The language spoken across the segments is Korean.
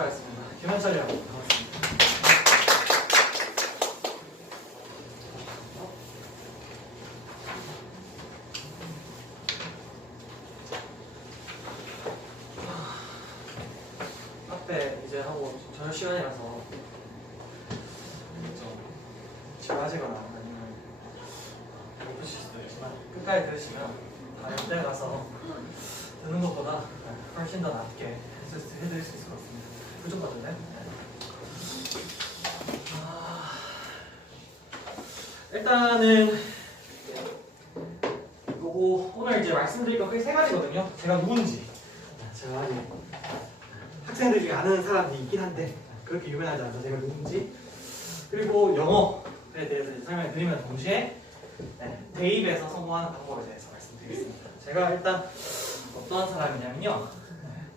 모셔야겠습니다. 김현철이라고 반갑습니다. 앞에 이제 하고 저녁 시간이라서 좀 지루하시거나 아니면 배고프실 수도 있지만 끝까지 들으시면 다른 데 가서 듣는 것보다 훨씬 더 낫게 해드릴 수 있을 것 같습니다. 불좀 봐줄래? 일단은 요거 오늘 이제 말씀드릴 거 크게 세 가지거든요. 제가 누군지, 제가 아직 학생들 중에 아는 사람이 있긴 한데 그렇게 유명하지 않아서 제가 누군지, 그리고 영어에 대해서 이제 설명을 드리면 동시에 대입에서 성공하는 방법에 대해서 말씀드리겠습니다. 제가 일단 어떠한 사람이냐면요,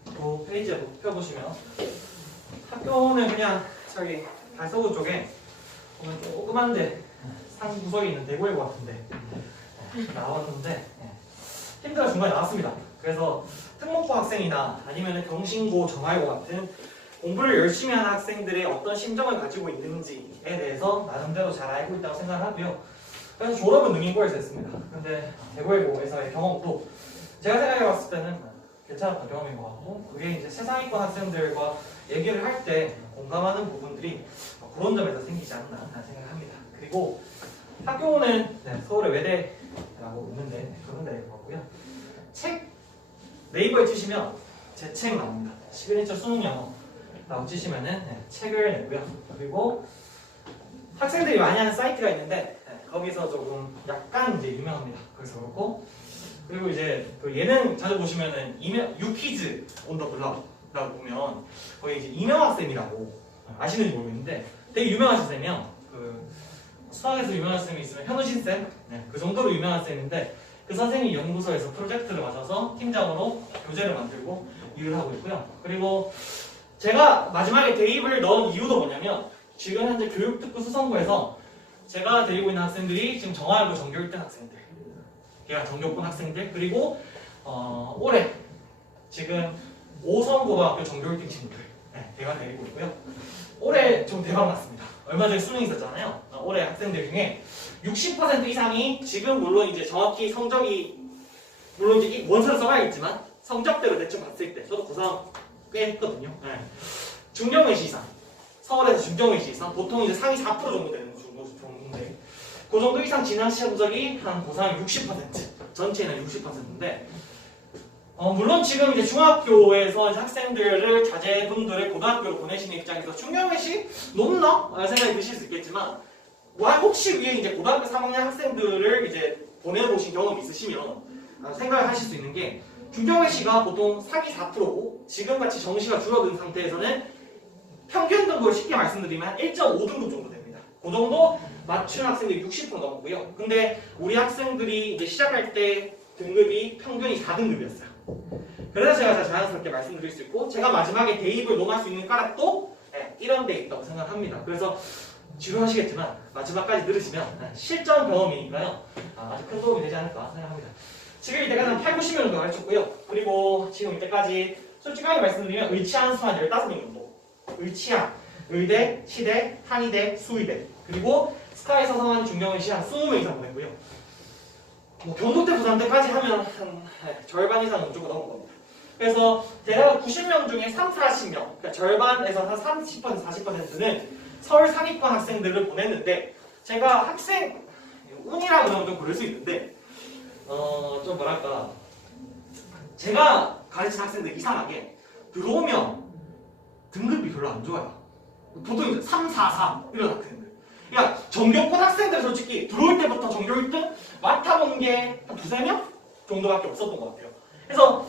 그 페이지에 펴보시면 학교는 그냥 저기 달서구 쪽에 보면 조그만데 상 구석에 있는 대구일 것 같은데 나왔는데 힌트가 중간에 나왔습니다. 그래서 특목고 학생이나 아니면 경신고, 정말고 같은 공부를 열심히 하는 학생들의 어떤 심정을 가지고 있는지에 대해서 나름대로 잘 알고 있다고 생각하고요. 그래서 졸업은 능인고에서 했습니다. 근데 대구일고에서의 경험도 제가 생각해봤을 때는 괜찮았던 경험인 것 같고, 그게 이제 세상위권 학생들과 얘기를 할 때 공감하는 부분들이 그런 점에서 생기지 않나 생각합니다. 그리고 학교는 서울의 외대라고 있는데 그런 데일 것 같고요. 책 네이버에 치시면 제 책 나옵니다. 시그니처 수능 영어라고 치시면은 책을 내고요. 그리고 학생들이 많이 하는 사이트가 있는데 거기서 조금 약간 이제 유명합니다. 그래서 그렇고, 그리고 이제 그 예능 자주 보시면은 유퀴즈 온 더 블럭이라고 보면 거기 이제 이명학 쌤이라고 아시는지 모르겠는데 되게 유명하신 쌤이요. 그 수학에서 유명한 쌤이 있으면 현우신 쌤, 그 정도로 유명한 쌤인데 그 선생님이 연구소에서 프로젝트를 맡아서 팀장으로 교재를 만들고 일을 하고 있고요. 그리고 제가 마지막에 대입을 넣은 이유도 뭐냐면 지금 현재 교육특구 수성고에서 제가 데리고 있는 학생들이 지금 정화여고 전교 1등 학생들, 걔가 전교권 학생들, 그리고 올해 지금 오성고등학교 전교 1등 친구들, 걔가 데리고 있고요. 올해 좀 대박 났습니다. 얼마 전에 수능 있었잖아요. 올해 학생들 중에 60% 이상이 지금 물론 이제 정확히 성적이 물론 이제 원서를 써봐야겠지만 성적대로 대충 봤을 때 저도 고3 꽤 했거든요. 중경외시 이상, 서울에서 중경외시 이상, 보통 이제 상위 4% 정도 되는 정도인데 그 정도 이상 지난 시험 분석이 한 고3의 60%, 전체는 60%인데 물론 지금 이제 중학교에서 이제 학생들을 자제분들을 고등학교로 보내시는 입장에서 중경외시 높나? 생각이 드실 수 있겠지만 혹시 위에 이제 고등학교 3학년 학생들을 이제 보내보신 경험이 있으시면 생각을 하실 수 있는 게 중경외시가 보통 상위 4%고 지금같이 정시가 줄어든 상태에서는 평균 등급을 쉽게 말씀드리면 1.5등급 정도 됩니다. 그 정도 맞춘 학생들이 60% 넘고요. 근데 우리 학생들이 이제 시작할 때 등급이 평균이 4등급이었어요. 그래서 제가 자연스럽게 말씀드릴 수 있고 제가 마지막에 대입을 논할 수 있는 까닭도 이런 데 있다고 생각합니다. 그래서 지루하시겠지만 마지막까지 들으시면 실전 경험이니까요. 아주 큰 도움이 되지 않을까 생각합니다. 지금 이때까지 한 8, 90명 정도 가르쳤고요. 그리고 지금 이때까지 솔직하게 말씀드리면 의치한 수 한 15명 정도. 의치한, 의대, 치대, 한의대, 수의대, 그리고 스카이 서성한 중경외시 한 20명 이상 보냈고요. 뭐 경북대, 부산대까지 하면 한 절반 이상은 무조건 넘은 겁니다. 그래서 대략 90명 중에 3, 40명, 그러니까 절반에서 한 30%, 40%는 서울 상위권 학생들을 보냈는데 제가 학생 운이라고 하면 좀 그럴 수 있는데 좀 뭐랄까 제가 가르친 학생들 이상하게 들어오면 등급이 별로 안 좋아요. 보통 이제 3, 4, 3 이런 학생들. 그러니까 전교권 학생들 솔직히 들어올 때부터 전교 1등 맡아본 게 한 2, 3명 정도밖에 없었던 것 같아요. 그래서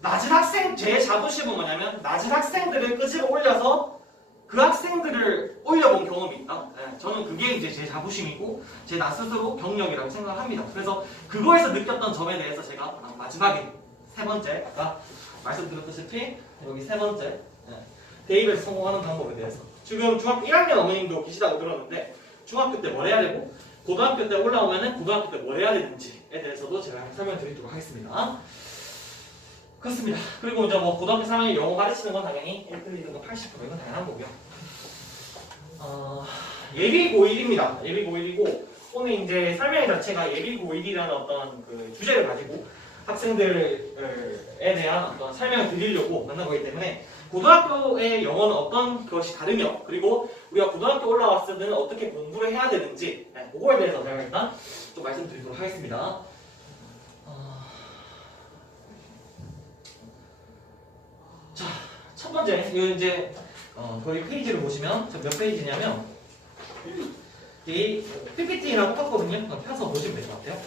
낮은 학생, 제 자부심은 뭐냐면 낮은 학생들을 끄집어 올려서 그 학생들을 올려본 경험이 있다. 저는 그게 이제 제 자부심이고 제 나 스스로 경력이라고 생각합니다. 그래서 그거에서 느꼈던 점에 대해서 제가 마지막에 세 번째, 아까 말씀드렸다시피 여기 세 번째 대입에서 성공하는 방법에 대해서 지금 중학교 1학년 어머님도 계시다고 들었는데 중학교 때 뭘 해야 되고 고등학교 때 올라오면은 고등학교 때 뭘 해야 되는지에 대해서도 제가 설명드리도록 하겠습니다. 그렇습니다. 그리고 이제 뭐 고등학교 3학년 영어 가르치는 건 당연히 1플 2등급 80% 이건 당연한 거고요. 예비 고1입니다. 예비 고1이고 오늘 이제 설명 자체가 예비 고1이라는 어떤 그 주제를 가지고 학생들에 대한 어떤 설명을 드리려고 만난 거기 때문에 고등학교의 영어는 어떤 것이 다르며 그리고 우리가 고등학교 올라왔을 때는 어떻게 공부를 해야 되는지 그거에 대해서 제가 일단 좀 말씀드리도록 하겠습니다. 자, 첫 번째 이제 거기 페이지를 보시면 몇 페이지냐면 이 PPT랑 똑같거든요. 펴서 보시면 될 것 같아요.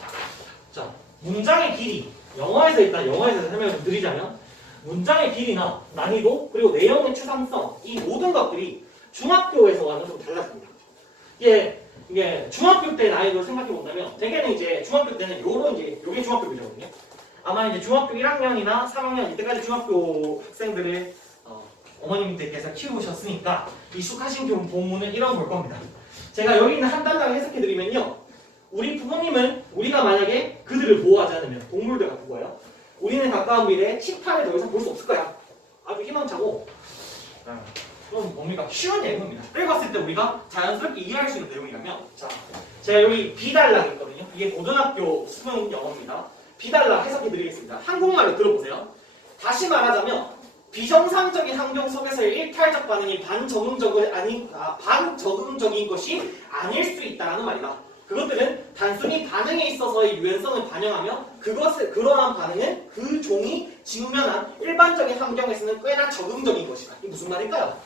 자, 문장의 길이 영어에서 일단 영어에서 설명을 좀 드리자면 문장의 길이나 난이도 그리고 내용의 추상성 이 모든 것들이 중학교에서와는 좀 달라집니다. 이게 중학교 때 난이도를 생각해 본다면 대개는 이제 중학교 때는 요게 중학교 교재거든요. 아마 이제 중학교 1학년이나 3학년 이때까지 중학교 학생들을 어머님들께서 키우셨으니까 익숙하신 본문은 이런 걸 겁니다. 제가 여기 있는 한 단락 해석해 드리면요. 우리 부모님은 우리가 만약에 그들을 보호하지 않으면 동물들 같은 거예요. 우리는 가까운 미래에 칠판을 더 이상 볼 수 없을 거야. 아주 희망차고 그럼 뭡니까? 쉬운 예문입니다. 읽었을 때 우리가 자연스럽게 이해할 수 있는 내용이라면 자, 제가 여기 B단락 있거든요. 이게 고등학교 수능 영어입니다. B단락 해석해 드리겠습니다. 한국말로 들어보세요. 다시 말하자면 비정상적인 환경 속에서의 일탈적 반응이 반적응적인 것이 아닐 수 있다는 말이다. 그것들은 단순히 반응에 있어서의 유연성을 반영하며 그러한 반응은 그 종이 직면한 일반적인 환경에서는 꽤나 적응적인 것이다. 이게 무슨 말일까요?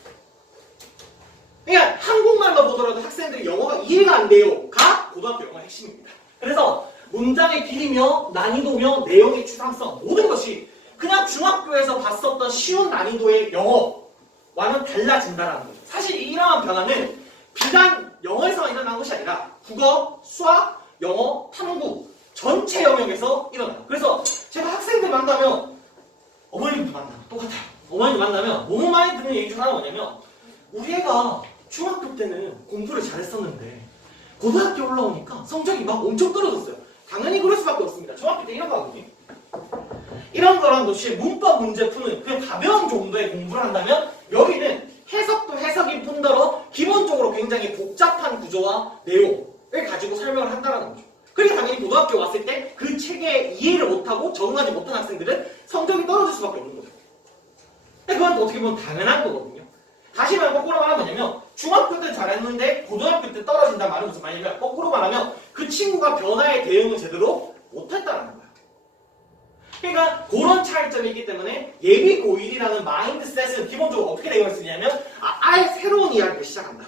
그러니까 한국말로 보더라도 학생들이 영어가 이해가 안 돼요가 고등학교 영어의 핵심입니다. 그래서 문장의 길이며 난이도며 내용의 추상성 모든 것이 그냥 중학교에서 봤었던 쉬운 난이도의 영어와는 달라진다는 거죠. 사실 이러한 변화는 비단 영어에서만 일어난 것이 아니라 국어, 수학, 영어, 탐구 전체 영역에서 일어나요. 그래서 제가 학생들 만나면 어머님도 만나면 똑같아요. 어머님도 만나면 너무 많이 듣는 얘기 중 하나가 뭐냐면 우리 애가 중학교 때는 공부를 잘했었는데 고등학교 올라오니까 성적이 막 엄청 떨어졌어요. 당연히 그럴 수밖에 없습니다. 중학교 때 이런 거 하거든요. 이런 거랑 동시에 문법 문제 푸는 그냥 가벼운 정도의 공부를 한다면 여기는 해석도 해석일 뿐더러 기본적으로 굉장히 복잡한 구조와 내용을 가지고 설명을 한다는 거죠. 그러니까 당연히 고등학교 왔을 때 그 책에 이해를 못하고 적응하지 못한 학생들은 성적이 떨어질 수밖에 없는 거죠. 근데 그건 어떻게 보면 당연한 거거든요. 다시 말해 거꾸로 말하면 뭐냐면 중학교 때 잘했는데 고등학교 때 떨어진다는 말은 무슨 말이냐면 거꾸로 말하면 그 친구가 변화에 대응을 제대로 못했다는 거예요. 그러니까 그런 차이점이 있기 때문에 예비 고1이라는 마인드셋은 기본적으로 어떻게 되어 있느냐면 아예 새로운 이야기를 시작한다.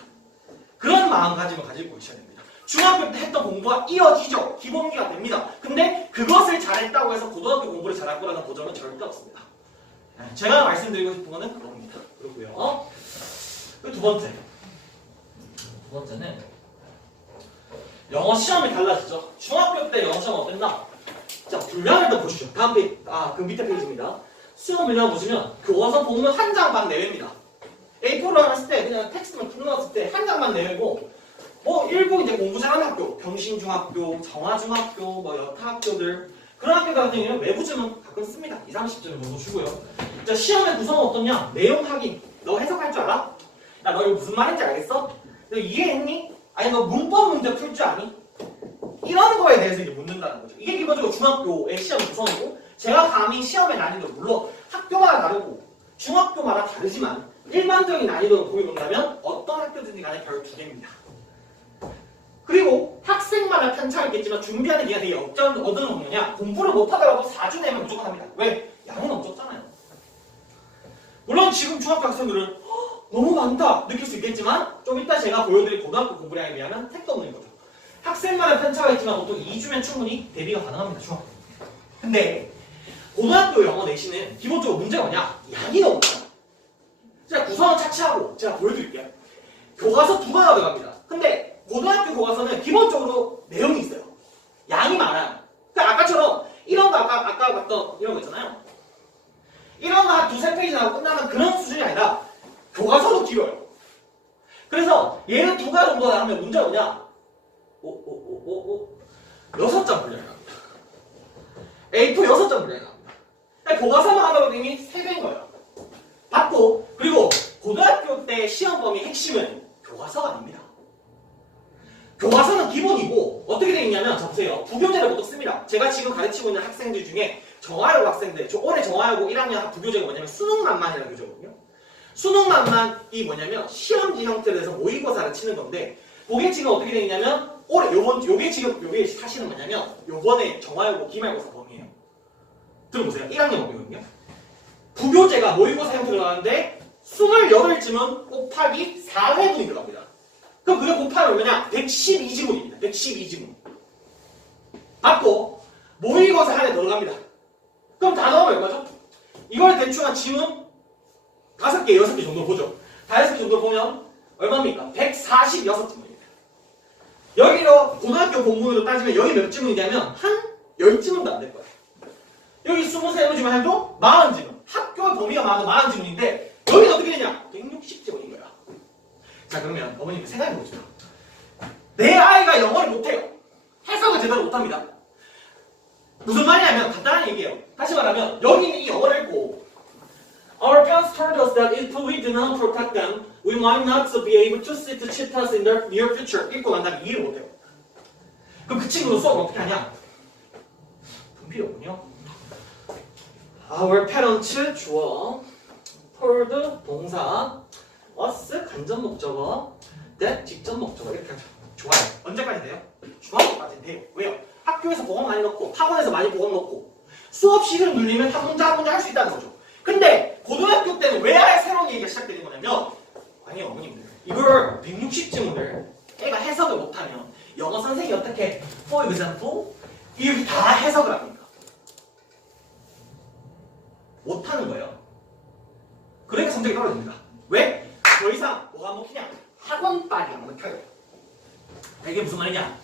그런 마음가짐을 가지고 있어야 됩니다. 중학교 때 했던 공부가 이어지죠. 기본기가 됩니다. 근데 그것을 잘했다고 해서 고등학교 공부를 잘할 거라는 보장은 절대 없습니다. 제가 말씀드리고 싶은 거는 그겁니다. 그렇고요. 두 번째는 영어 시험이 달라지죠. 중학교 때 영어 시험 어땠나? 자, 분량을 더 보시죠. 다음 페이지, 그 밑에 페이지입니다. 수험 분량 보시면 교과서 본문 한 장만 내외입니다. A4로 했을 때 그냥 텍스트만 풀어놨을 때 한 장만 내외고 뭐 일부 이제 공부 잘하는 학교, 병신중학교, 정화중학교, 뭐 여타학교들 그런 학교 같은 경우는 외부점은 가끔 씁니다. 20, 30점 정도 주고요. 자, 시험의 구성은 어떠냐? 내용 확인. 너 해석할 줄 알아? 야, 너 이거 무슨 말인지 알겠어? 너 이해했니? 아니, 너 문법 문제 풀 줄 아니? 이런 거에 대해서 이제 묻는다는 거죠. 이게 기본적으로 중학교의 시험 구성이고 제가 감히 시험의 난이도 물론 학교마다 다르고 중학교마다 다르지만 일반적인 난이도를 보여본다면 어떤 학교든지 간에 별 두 개입니다. 그리고 학생마다 편차가 있겠지만 준비하는 기간이 되게 어느 정도냐 공부를 못하더라도 4주 내면 무조건 합니다. 왜? 양은 너무 적잖아요. 물론 지금 중학교 학생들은 너무 많다 느낄 수 있겠지만 좀 이따 제가 보여드릴 고등학교 공부량에 비하면 택도 없는 거죠. 학생마다 편차가 있지만 보통 2주면 충분히 대비가 가능합니다. 중학교. 근데 고등학교 영어 내신은 기본적으로 문제가 뭐냐? 양이 너무 많아요. 제가 구성은 차치하고 제가 보여드릴게요. 교과서 2가가 들어갑니다. 근데 고등학교 교과서는 기본적으로 내용이 있어요. 양이 많아요. 그러니까 아까처럼 이런 거 아까 봤던 이런 거 있잖아요. 이런 거 한 2-3페이지 나오고 끝나면 그런 수준이 아니라 교과서도 길어요. 그래서 얘는 2가 정도 하면 문제가 뭐냐? 6장 분량이 나옵니다. A4 6장 분량이 나옵니다. 교과서만 하더라도 이미 3배인 거예요. 받고 그리고 고등학교 때 시험 범위 핵심은 교과서가 아닙니다. 교과서는 기본이고 어떻게 되어 있냐면 자 보세요. 부교재를 보통 씁니다. 제가 지금 가르치고 있는 학생들 중에 정화여고 학생들 올해 정화여고 1학년 부교재가 뭐냐면 수능만만이라는 교재거든요. 수능만만이 뭐냐면 시험지 형태로 해서 모의고사를 치는 건데 그게 지금 어떻게 되어 있냐면 올해 요게 사실은 뭐냐면 요번에 정화여고 기말고사 범위예요. 들어보세요. 1학년 범위거든요. 부교재가 모의고사 형태로 나왔는데 28지문 곱하기 4회분이 들어갑니다. 그럼 그게 곱하면 뭐냐? 112지문입니다. 112지문. 맞고 모의고사 안에 들어갑니다. 그럼 다 넣으면 얼마죠? 이걸 대충 한 지문 5개, 6개 정도 보죠. 5개 정도 보면 얼마입니까? 146지문입니다. 여기로 고등학교 공부로 따지면 여기 몇 지문이냐면 한 10지문도 안 될 거예요. 여기 23지문 해도 40지문. 학교 범위가 많은 40지문인데 여기는 어떻게 되냐? 160지문인 거야. 자 그러면 어머님 생각해보죠. 내 아이가 영어를 못해요. 해석을 제대로 못합니다. 무슨 말이냐면 간단한 얘기예요. 다시 말하면 여기 있는 이 영어를 읽고 Our parents told us that if we do not protect them, we might not be able to see the cheetahs in the near future. 읽고 난 다음에 이해를 못해요. 그럼 그 친구는 수업을 어떻게 하냐? 필요 없군요. Our parents 주어, told 동사, us 간접 목적어, that 직접 목적어 이렇게 하죠. 좋아요. 언제까지 돼요? 중학교까지 돼요. 왜요? 학교에서 보강 많이 넣고 학원에서 많이 보강 넣고 수업 시간을 늘리면 한 문제 한 문제 할 수 있다는 거죠. 근데 고등학교 때는 왜 아예 새로운 얘기가 시작되는 거냐면 아니 어머님들 이걸 160지문을 애가 해석을 못하면 영어 선생님이 어떻게 for example 이렇게 다 해석을 합니까? 못하는 거예요. 그러니까 성적이 떨어집니다. 왜? 더 이상 뭐가 안 먹히냐? 학원빨이 안 먹혀요. 이게 무슨 말이냐?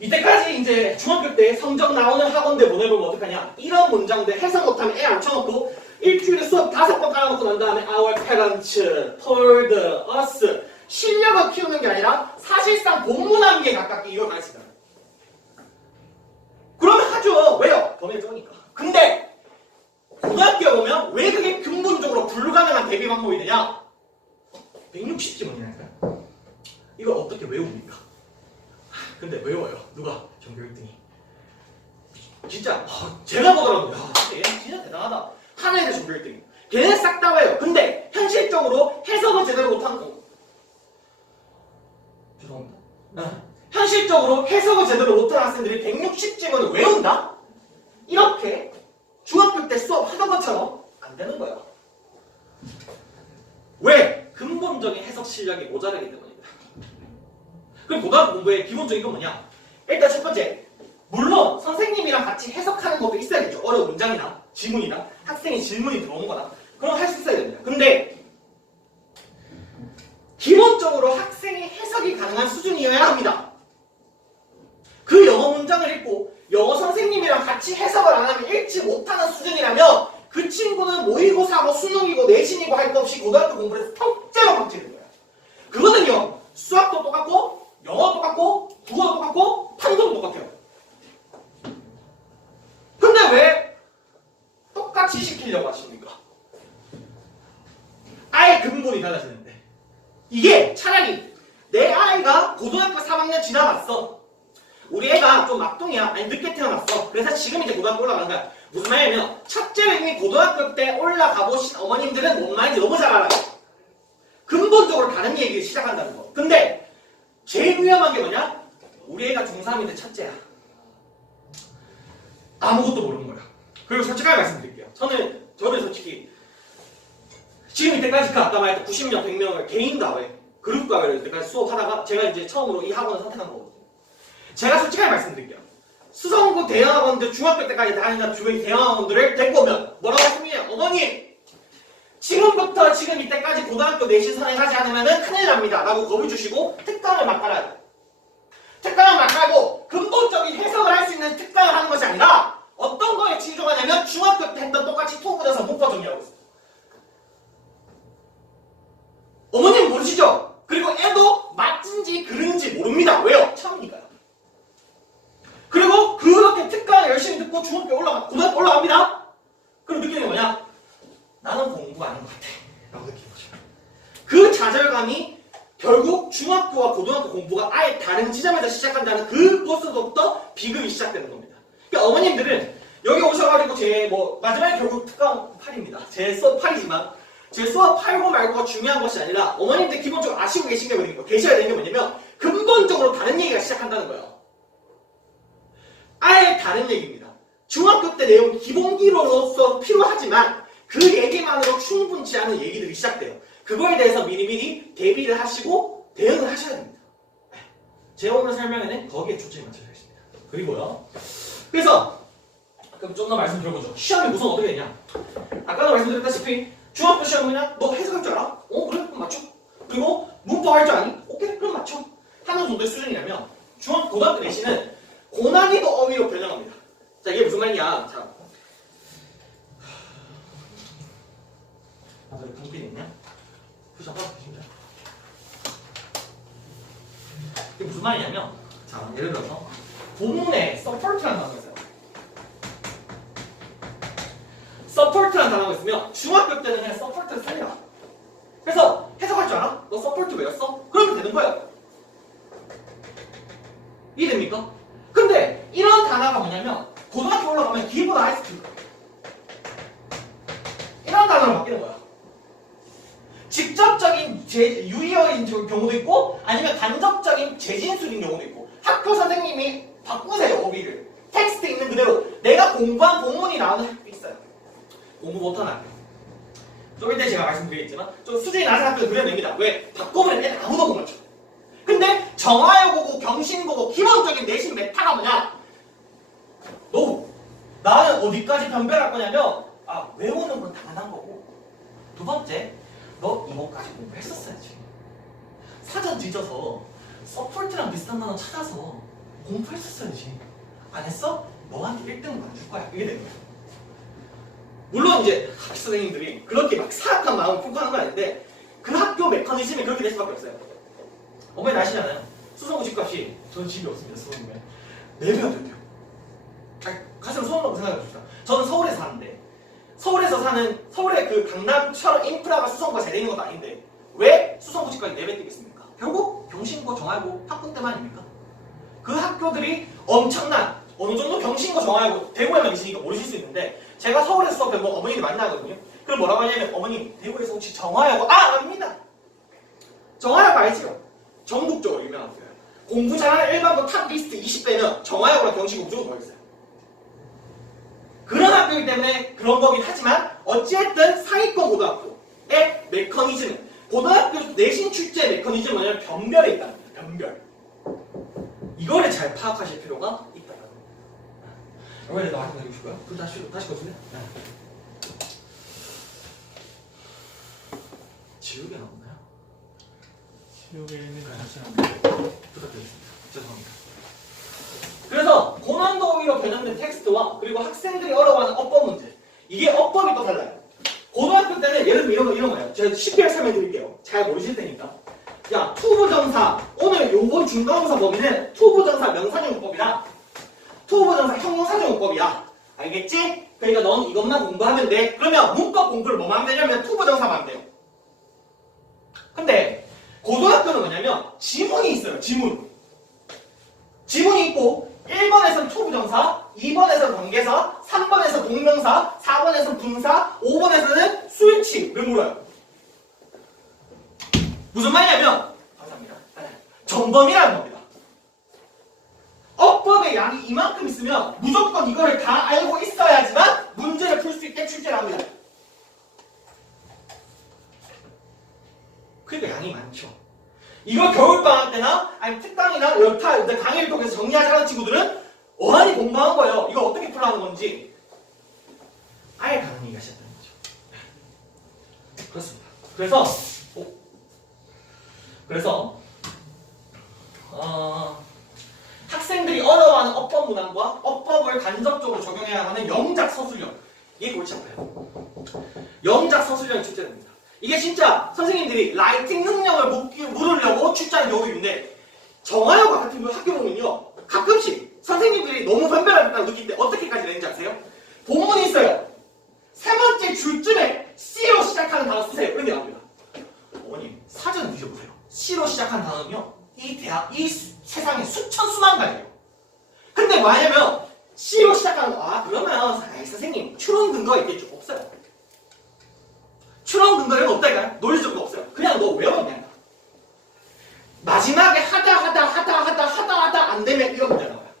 이때까지 이제 중학교 때 성적 나오는 학원대 보내보면 어떡하냐? 이런 문장들 해석 못하면 애 앉혀놓고 일주일에 수업 5번 깔아놓고 난 다음에 Our parents told us 실력을 키우는 게 아니라 사실상 본문함기에 가깝게 이걸 가르치다. 그러면 하죠. 왜요? 범위가 적으니까. 근데 고등학교에 보면 왜 그게 근본적으로 불가능한 대비 방법이 되냐? 160지문이라니까. 이걸 어떻게 외웁니까? 근데 외워요. 누가? 전교 1등이. 진짜 제가 보더라고요. 얘 진짜 대단하다. 하나의 전교 1등이. 걔네 싹 다 외워요. 근데 현실적으로 해석을 제대로 못하는 거. 죄송합니다. 현실적으로 해석을 제대로 못하는 학생들이 160지문을 외운다? 이렇게 중학교 때 수업 하던 것처럼 안 되는 거예요. 왜? 근본적인 해석 실력이 모자라기 때문입니다. 그럼 고등학교 공부의 기본적인 건 뭐냐? 일단 첫 번째, 물론 선생님이랑 같이 해석하는 것도 있어야겠죠. 어려운 문장이나 지문이나 학생의 질문이 들어오는 거나 그럼 할 수 있어야 됩니다. 근데 기본적으로 학생이 해석이 가능한 수준이어야 합니다. 그 영어 문장을 읽고 영어 선생님이랑 같이 해석을 안 하면 읽지 못하는 수준이라면 그 친구는 모의고사고 수능이고 내신이고 할 것 없이 고등학교 공부를 해서 통째로 망치는 거예요. 그거는요. 수학도 똑같고 영어도 똑같고 국어도 똑같고 판도도 똑같아요. 근데 왜 똑같이 시키려고 하십니까? 아예 근본이 달라지는데 이게 차라리 내 아이가 고등학교 3학년 지나갔어. 우리 애가 좀 막둥이야. 아니 늦게 태어났어. 그래서 지금 이제 고등학교 올라가는 거야. 무슨 말이냐면 첫째로 이미 고등학교 때 올라가 보신 어머님들은 뭔 말인지 너무 잘 알아요. 근본적으로 다른 얘기를 시작한다는 거. 근데 제일 위험한 게 뭐냐? 우리 애가 중3인데 첫째야. 아무것도 모르는 거야. 그리고 솔직하게 말씀드릴게요. 저는 솔직히 지금 이때까지 그 아까 말했던 90명, 100명을 개인 과외, 그룹 과외를 이때까지 수업하다가 제가 이제 처음으로 이 학원을 선택한 거거든요. 제가 솔직하게 말씀드릴게요. 수성구 대형학원들 중학교 때까지 다니는 주변 대형학원들을 데리고 오면 뭐라고 했습니까? 어머니! 지금부터 지금 이때까지 고등학교 내신 선행하지 않으면 큰일 납니다. 라고 겁을 주시고 특강을 막 깔아야 돼요. 특강을 막 깔고 근본적인 해석을 할 수 있는 특강을 하는 것이 아니라 어떤 거에 치중하냐면 중학교 때 했던 똑같이 토분해서 문법 정리하고 있어요. 어머님 모르시죠? 그리고 애도 맞은지 그른지 모릅니다. 왜요? 처음이니까요. 그리고 그렇게 특강을 열심히 듣고 고등학교 올라갑니다. 좌절감이 결국 중학교와 고등학교 공부가 아예 다른 지점에서 시작한다는 그 버스부터 비극이 시작되는 겁니다. 그러니까 어머님들은 여기 오셔가지고 제 마지막에 결국 특강 8입니다. 제 수업 8이지만 제 수업 8고 말고가 중요한 것이 아니라 어머님들 기본적으로 아시고 계셔야 되는 게 뭐냐면 근본적으로 다른 얘기가 시작한다는 거예요. 아예 다른 얘기입니다. 중학교 때 내용 기본기로서 필요하지만 그 얘기만으로 충분치 않은 얘기들이 시작돼요. 그거에 대해서 미리미리 대비를 하시고 대응을 하셔야 됩니다. 제 오늘 설명에는 거기에 초점이 맞춰져 있습니다. 그리고요. 그래서 그럼 좀 더 말씀드려보죠. 시험이 우선 어떻게 되냐? 아까도 말씀드렸다시피 중학교 시험 그냥 너 해석할 줄 알아? 그래? 그럼 맞춰. 그리고 문법 할 줄 아니? 오케이? 그럼 맞춰. 하는 정도의 수준이라면 고등학교 내신은 고난이도 어휘로 변형합니다. 자, 이게 무슨 말이냐? 자, 저기 분필이 있냐? 푸셔봐, 보십니다. 이게 무슨 말이냐면, 자, 예를 들어서 본문에 support라는 단어가 있어요. support라는 단어가 있으면 중학교 때는 그냥 support를 살려. 그래서 해석할 줄 알아? 너 support 외웠어? 그러면 되는 거예요. 이해됩니까? 근데 이런 단어가 뭐냐면 고등학교 올라가면 기보다 하이스쿨 이런 단어로 바뀌는 거야. 직접적인 유의어인 경우도 있고 아니면 간접적인 재진술인 경우도 있고 학교 선생님이 바꾸세요. 어휘를 텍스트 있는 그대로 내가 공부한 본문이 나오는 학교 있어요. 공부 못하는 학교 좀 이때 제가 말씀드리겠지만 좀 수준이 낮은 학교를 그려냅니다. 왜? 바꿔보면 애는 아무도 못 맞춰. 근데 정화여고고 경신고고 기본적인 내신 메타가 뭐냐? 나는 어디까지 변별할 거냐면 외우는 건 당연한 거고 두 번째 너 이거까지 공부했었어야지. 사전 뒤져서 서포트랑 비슷한 단어 찾아서 공부했었어야지. 안 했어? 너한테 1등은 안 줄 거야. 이게 되는 거야. 물론 이제 학교 선생님들이 그렇게 막 사악한 마음을 품고 하는 건 아닌데 그 학교 메커니즘이 그렇게 될 수밖에 없어요. 어머니 아시잖아요. 수성구 집값이 저는 집이 없습니다. 수성구에 4배가 된대요. 가슴 소원하고 생각해봅시다. 저는 서울에 사는데 서울의 그 강남처럼 인프라가 수성구가 잘 되는 것도 아닌데 왜 수성구 집값이 4배 뛰겠습니까? 결국 경신고 정하고 학군 때만 아닙니까? 그 학교들이 엄청난 어느 정도 경신고 정하고 대구에만 계시니까 모르실 수 있는데 제가 서울에서 수업해보면 어머니들이 많이 나거든요. 그럼 뭐라고 하냐면 어머니 대구에서 혹시 정하고 압니다. 정하고 알지요? 전국적으로 유명하세요. 공부 잘하는 일반고 탑 리스트 20배면 정하여고랑 경신고 무조건 들어있어요. 그런 학교이기 때문에 그런 거긴 하지만 어찌됐든 상위권 고등학교의 메커니즘은 고등학교 내신 출제 메커니즘은 뭐냐면 변별에 있다는 거예요. 변별. 이거를 잘 파악하실 필요가 있다는 거예요. 이번에 너 하나 해주실 거예요? 그거 다시 거칠래? 지우개 나오나요? 지우개 있는 거 부탁드리겠습니다. 죄송합니다. 그래서 고난도 어휘로 변형된 텍스트와 그리고 학생들이 어려워하는 어법 문제 이게 어법이 또 달라요. 고등학교 때는 예를 들면 이런 거예요. 제가 쉽게 설명드릴게요. 잘 모르실 테니까. 야 투부정사 오늘 요번 중간고사 범위는 투부정사 명사용법이랑 투부정사 형용사용법이야. 알겠지? 그러니까 넌 이것만 공부하면 돼. 그러면 문법 공부를 뭐만 하면 되냐면 투부정사만 하면 돼요. 근데 고등학교는 뭐냐면 지문이 있어요. 지문이 있고 1번에서는 투부정사, 2번에서는 관계사, 3번에서는 동명사, 4번에서는 분사, 5번에서는 수일치를 물어요. 무슨 말이냐면 감사합니다. 전범이라는 겁니다. 어법의 양이 이만큼 있으면 무조건 이거를 다 알고 있어야지만 문제를 풀 수 있게 출제를 합니다. 그러니까 양이 많죠. 이걸 겨울방학 때나 아니 특강이나 여타 강의를 통해서 정리하자는 친구들은 어안이 공부한 거예요. 이거 어떻게 풀어하는 건지 아예 다른 얘기 하셨다는 거죠. 그렇습니다. 그래서 학생들이 어려워하는 어법 문항과 어법을 간접적으로 적용해야 하는 영작 서술형 이게 골치 아파요. 영작 서술형이 출제됩니다. 이게 진짜 선생님들이 라이팅 능력을 물으려고 출제하는 경우도 있는데 정하여고 같은 학교 보면요 가끔씩 선생님들이 너무 변별하다고 느낄 때 어떻게까지 내는지 아세요? 본문이 있어요. 세 번째 줄쯤에 C로 시작하는 단어 쓰세요. 그런데 나옵니다. 어머니 선생님 사전 뒤져보세요. C로 시작한 단어는요 이 세상에 수천 수만 가지예요. 근데 뭐냐면 C로 시작하는 거 그러면 에이, 선생님 추론 근거가 있겠죠? 없어요. 추론 근거 이런 거 없다니까요? 논리적도 없어요. 그냥 너 외우면 된다. 마지막에 하다 안 되면 이거 문제 나와요.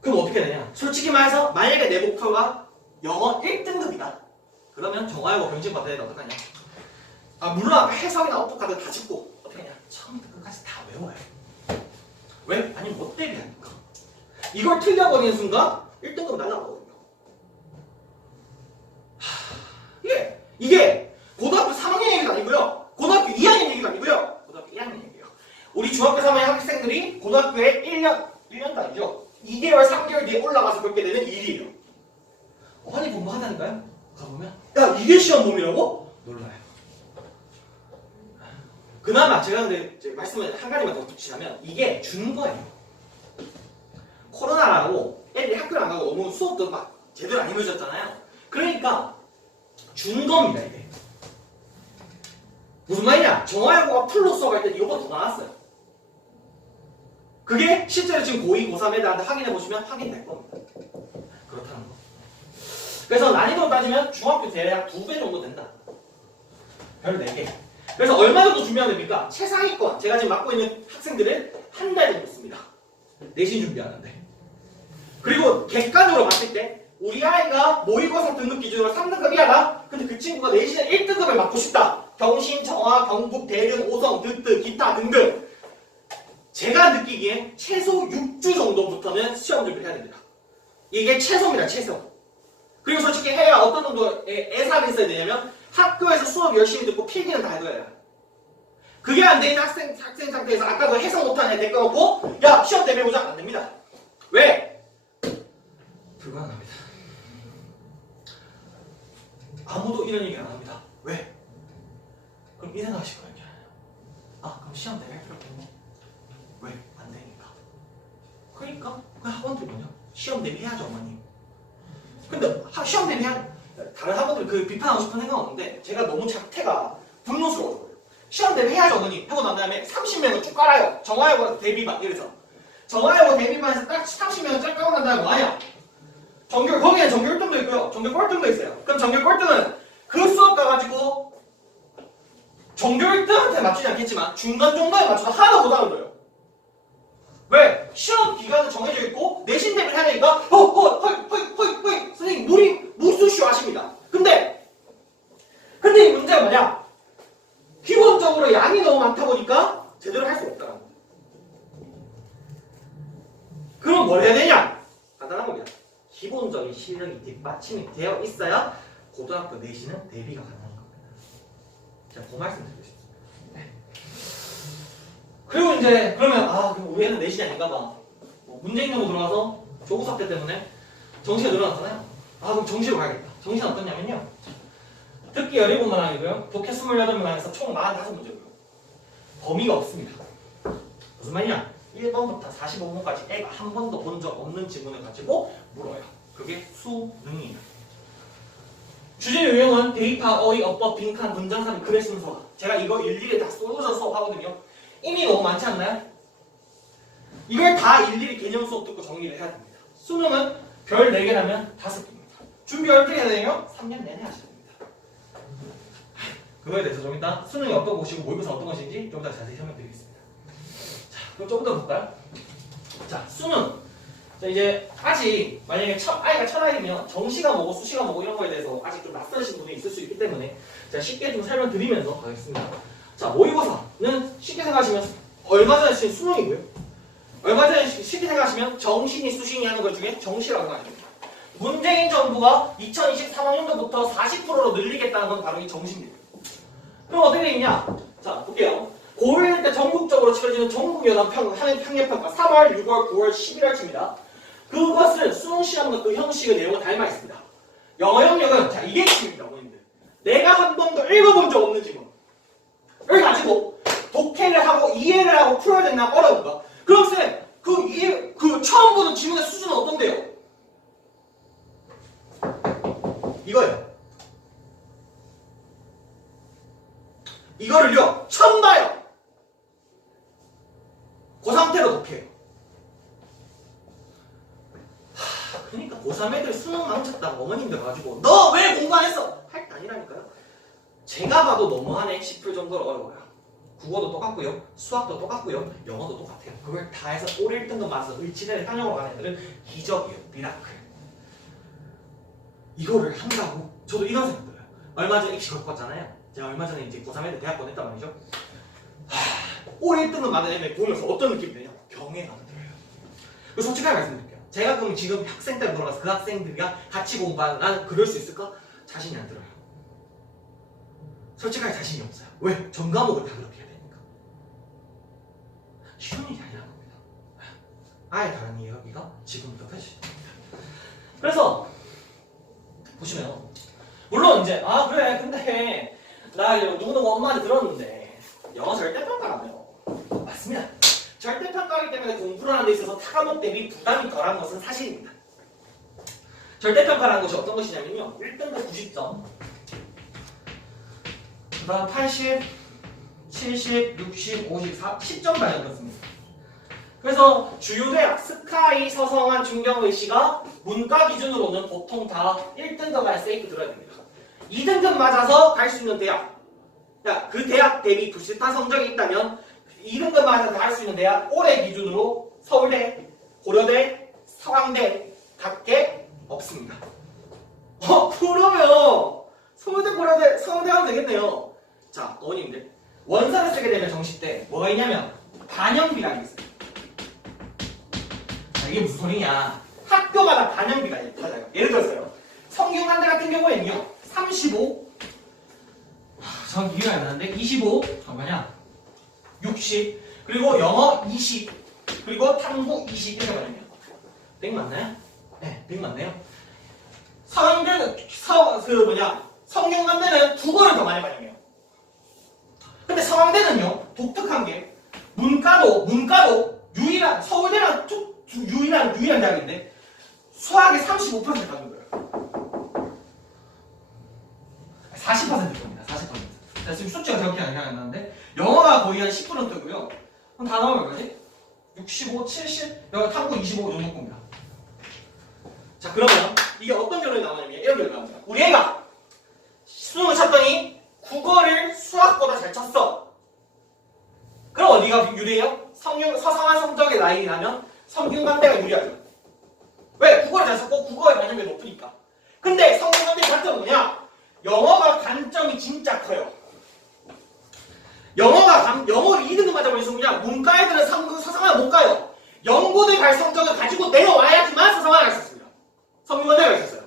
그럼 어떻게 되냐? 솔직히 말해서 만약에 내 목표가 영어 1등급이다. 그러면 정화하고 병신 받아야 돼. 어떡하냐? 물론 아까 해석이나 어떡하든 다 짚고 어떻게 하냐? 처음부터 끝까지 다 외워요. 왜? 아니 못 대비하니까. 이걸 틀려버리는 순간 1등급 날라가거든요. 이게 고등학교 3학년 얘기가 아니고요. 고등학교 2학년 얘기가 아니고요. 고등학교 1학년 얘기예요. 우리 중학교 3학년 학생들이 고등학교에 1년도 아니죠. 2개월, 3개월 뒤에 올라가서 겪게 되는 일이에요. 많이 공부하다니까요? 가보면 야 이게 시험 범위라고? 놀라요. 그나마 제가 근데 말씀을 한 가지만 더 붙이자면 이게 준 거예요. 코로나라고 애들이 학교를 안 가고 너무 수업도 막 제대로 안 이루어졌잖아요. 그러니까 준 겁니다 이게. 무슨 말이냐? 정화여고가 풀로 수업할 때 이거보다 더 나왔어요. 그게 실제로 지금 고2, 고3 애들한테 확인해보시면 확인될 겁니다. 그렇다는 거. 그래서 난이도를 따지면 중학교 대략 2배 정도 된다. 별 4개. 그래서 얼마 정도 준비하면 됩니까? 최상위권, 제가 지금 맡고 있는 학생들은 한 달 정도 씁니다. 내신 준비하는데. 그리고 객관적으로 봤을 때 우리 아이가 모의고사 등급 기준으로 3등급 이하다? 근데 그 친구가 내신에 1등급을 맡고 싶다. 경신, 정화, 경북, 대륜, 오성, 드뜨, 기타 등등. 제가 느끼기에 최소 6주 정도부터는 시험 준비를 해야 됩니다. 이게 최소입니다. 최소. 그리고 솔직히 해야 어떤 정도의 애사가 있어야 되냐면 학교에서 수업 열심히 듣고 필기는 다 해둬야 해요. 그게 안 되는 학생 상태에서 아까 그 해석 못하는 애 데려놓고 야 시험 대비해보자 안 됩니다. 왜? 불가능합니다. 아무도 이런 얘기 안 합니다. 왜? 그럼 이 생각하실 거예요. 그럼 시험 대비할 필요 없겠네. 왜? 안 되니까. 그러니까 그 학원들 뭐냐? 시험 대비해야죠 어머님. 근데 시험 대비한 다른 학원들 그 비판하고 싶은 생각은 없는데 제가 너무 자태가 분노스러워요. 시험 대비해야죠 어머님. 하고 난 다음에 30명을 쭉 깔아요. 정화여고 대비반 이래서 정화여고 대비반에서 딱 30명을 쫙 깔고 난 다음에 뭐하냐? 거기에 정규 1등도 있고요. 정규 꼴등도 있어요. 그럼 정규 꼴등은 그 수업 가가지고 정규 1등한테 맞추지 않겠지만 중간 정도에 맞춰서 하나 못 알아들어요. 왜? 시험 기간은 정해져 있고 내신 대비를 해야 되니까 허이 선생님 무수쇼 하십니다. 근데 이 문제가 뭐냐? 기본적으로 양이 너무 많다 보니까 제대로 할 수 없다는 겁니다. 그럼 뭘 해야 되냐? 간단한 겁니다. 기본적인 실력이 뒷받침이 되어 있어야 고등학교 내신은 대비가 가능한 겁니다. 제가 그 말씀 드리고 싶습니다. 네. 그리고 이제 그러면 그럼 우리 애는 내신이 아닌가 봐. 문재인 정부 들어와서 조국 사태 때문에 정시가 늘어났잖아요. 그럼 정시로 가야겠다. 정시는 어떠냐면요. 듣기 17문항이고요. 독해 28문항에서 총 45문제고요. 범위가 없습니다. 무슨 말이냐? 1번부터 45번까지 애가 한 번도 본 적 없는 지문을 가지고 물어요. 그게 수능이에요. 주제 유형은 대입하, 어휘, 어법, 빈칸, 문장, 삽입, 글의 순서. 제가 이거 일일이 다 쏘셔서 수업하거든요. 이미 너무 많지 않나요? 이걸 다 일일이 개념 수업 듣고 정리를 해야 됩니다. 수능은 별 4개라면 5개입니다. 준비 어떻게 해야 되냐? 3년 내내 하셔야 됩니다. 그거에 대해서 좀 이따 수능이 어떤 것이고 모의고사 어떤 것인지 좀 더 자세히 설명드리겠습니다. 자, 그럼 조금 더 볼까요? 자, 수능. 자, 이제 아직 만약에 아이가 첫 아이면 정시가 뭐고 수시가 뭐고 이런 거에 대해서 아직 좀 낯설으신 분이 있을 수 있기 때문에 제가 쉽게 좀 설명드리면서 가겠습니다. 자, 모의고사는 쉽게 생각하시면 얼마 전에 치신 수능이고요. 얼마 전에 쉽게 생각하시면 정신이 수신이 하는 것 중에 정시라고 생각합니다. 문재인 정부가 2023학년도부터 40%로 늘리겠다는 건 바로 이 정시입니다. 그럼 어떻게 되겠냐? 자, 볼게요. 고1 때 전국적으로 치러지는 전국연합학예평가 3월, 6월, 9월, 11월치입니다. 그것을 수능 시험과 그 형식의 내용을 닮아 있습니다. 영어 영역은 자 이게 핵심입니다, 어머님들. 내가 한 번도 읽어본 적 없는 지문을 가지고 독해를 하고 이해를 하고 풀어야 되나 어려운가? 그럼 쌤, 그 처음 보는 지문의 수준은 어떤데요? 이거예요. 이거를요 처음 봐요. 그 상태로 독해요. 그러니까 고3 애들 수능 망쳤다고 어머님들 가지고 너 왜 공부 안 했어? 할 게 아니라니까요. 제가 봐도 너무하네 싶을 정도로 어려워요. 국어도 똑같고요, 수학도 똑같고요, 영어도 똑같아요. 그걸 다 해서 올 1등급 맞아서 을지대를 현역으로 가는 애들은 기적이에요. 미라클. 이거를 한다고? 저도 이런 생각 들어요. 얼마 전에 입시 겪었잖아요. 제가 얼마 전에 이제 고3 애들 대학 보냈단 말이죠. 올 1등급 맞은 애들 보면서 어떤 느낌이 드냐? 병해가 들어요. 그리고 솔직하게 말씀드릴게요. 제가 그럼 지금 학생 때로 돌아가서 그 학생들이랑 같이 공부하는 나는 그럴 수 있을까? 자신이 안 들어요. 솔직하게 자신이 없어요. 왜? 전 과목을 다 그렇게 해야 되니까. 쉬운 일이 아니라는 겁니다. 아예 다른 이야기가 지금부터 펼쳐집니다. 그래서 보시면 물론 이제 그래 근데 나 누구누구 엄마한테 들었는데 영어 절대평가라며요. 맞습니다. 절대평가하기 때문에 공부를 하는 데 있어서 타과목 대비 부담이 덜한 것은 사실입니다. 절대평가라는 것이 어떤 것이냐면요. 1등급 90점 그 다음 80, 70, 60, 50, 10점 반영 그렇습니다. 그래서 주요 대학 스카이, 서성한, 중경외시가 문과 기준으로는 보통 다 1등급 안에 세이프 들어야 됩니다. 2등급 맞아서 갈 수 있는 대학, 그러니까 그 대학 대비 비슷한 성적이 있다면 2등급 맞아서 갈 수 있는 대학 올해 기준으로 서울대, 고려대, 서강대 밖에 없습니다. 그러면 서울대, 고려대, 서강대 하면 되겠네요. 자, 어머님들 원서를 쓰게 되면 정시 때 뭐가 있냐면 반영비라는 게 있어요. 자, 이게 무슨 소리냐? 학교마다 반영비가 달라요. 예를 들어서요. 성균관대 같은 경우에는요. 35 전 기억이 안 나는데 25 잠깐만요. 60 그리고 영어 20 그리고 탐구 20 이렇게 반영해요. 100 맞나요? 네, 100 맞네요. 서강대는 성균관대는 국어를 더 많이 반영해요. 근데 서강대는요 독특한 게 문과도 유일한 서울대랑 유일한 대학인데 수학이 35% 가는 거예요. 40% 겁니다. 40%. 자, 지금 숫자가 정확히 안 나는데 영어가 거의 한 10%고요. 그럼 다 나오면 뭐지? 65, 70, 영어 탐구 25 정도 겁니다. 자, 그러면 이게 어떤 결론이 나오냐면 이런 결론이 나옵니다. 우리 애가 수능을 쳤더니 국어를 수학보다 잘 쳤어. 그럼 어디가 유리해요? 서성한 성적의 라인이라면 성균관대가 유리하죠. 왜? 국어를 잘 썼고 국어의 반영률이 높으니까. 근데 성균관대의 단점은 뭐냐? 영어가 단점이 진짜 커요. 영어를 2등급 맞아버리면 그냥 문과 애들은 서성한 못 가요. 연고대 갈 성적을 가지고 내려와야지만 서성한 갈 수 있습니다. 성균관대가 있었어요.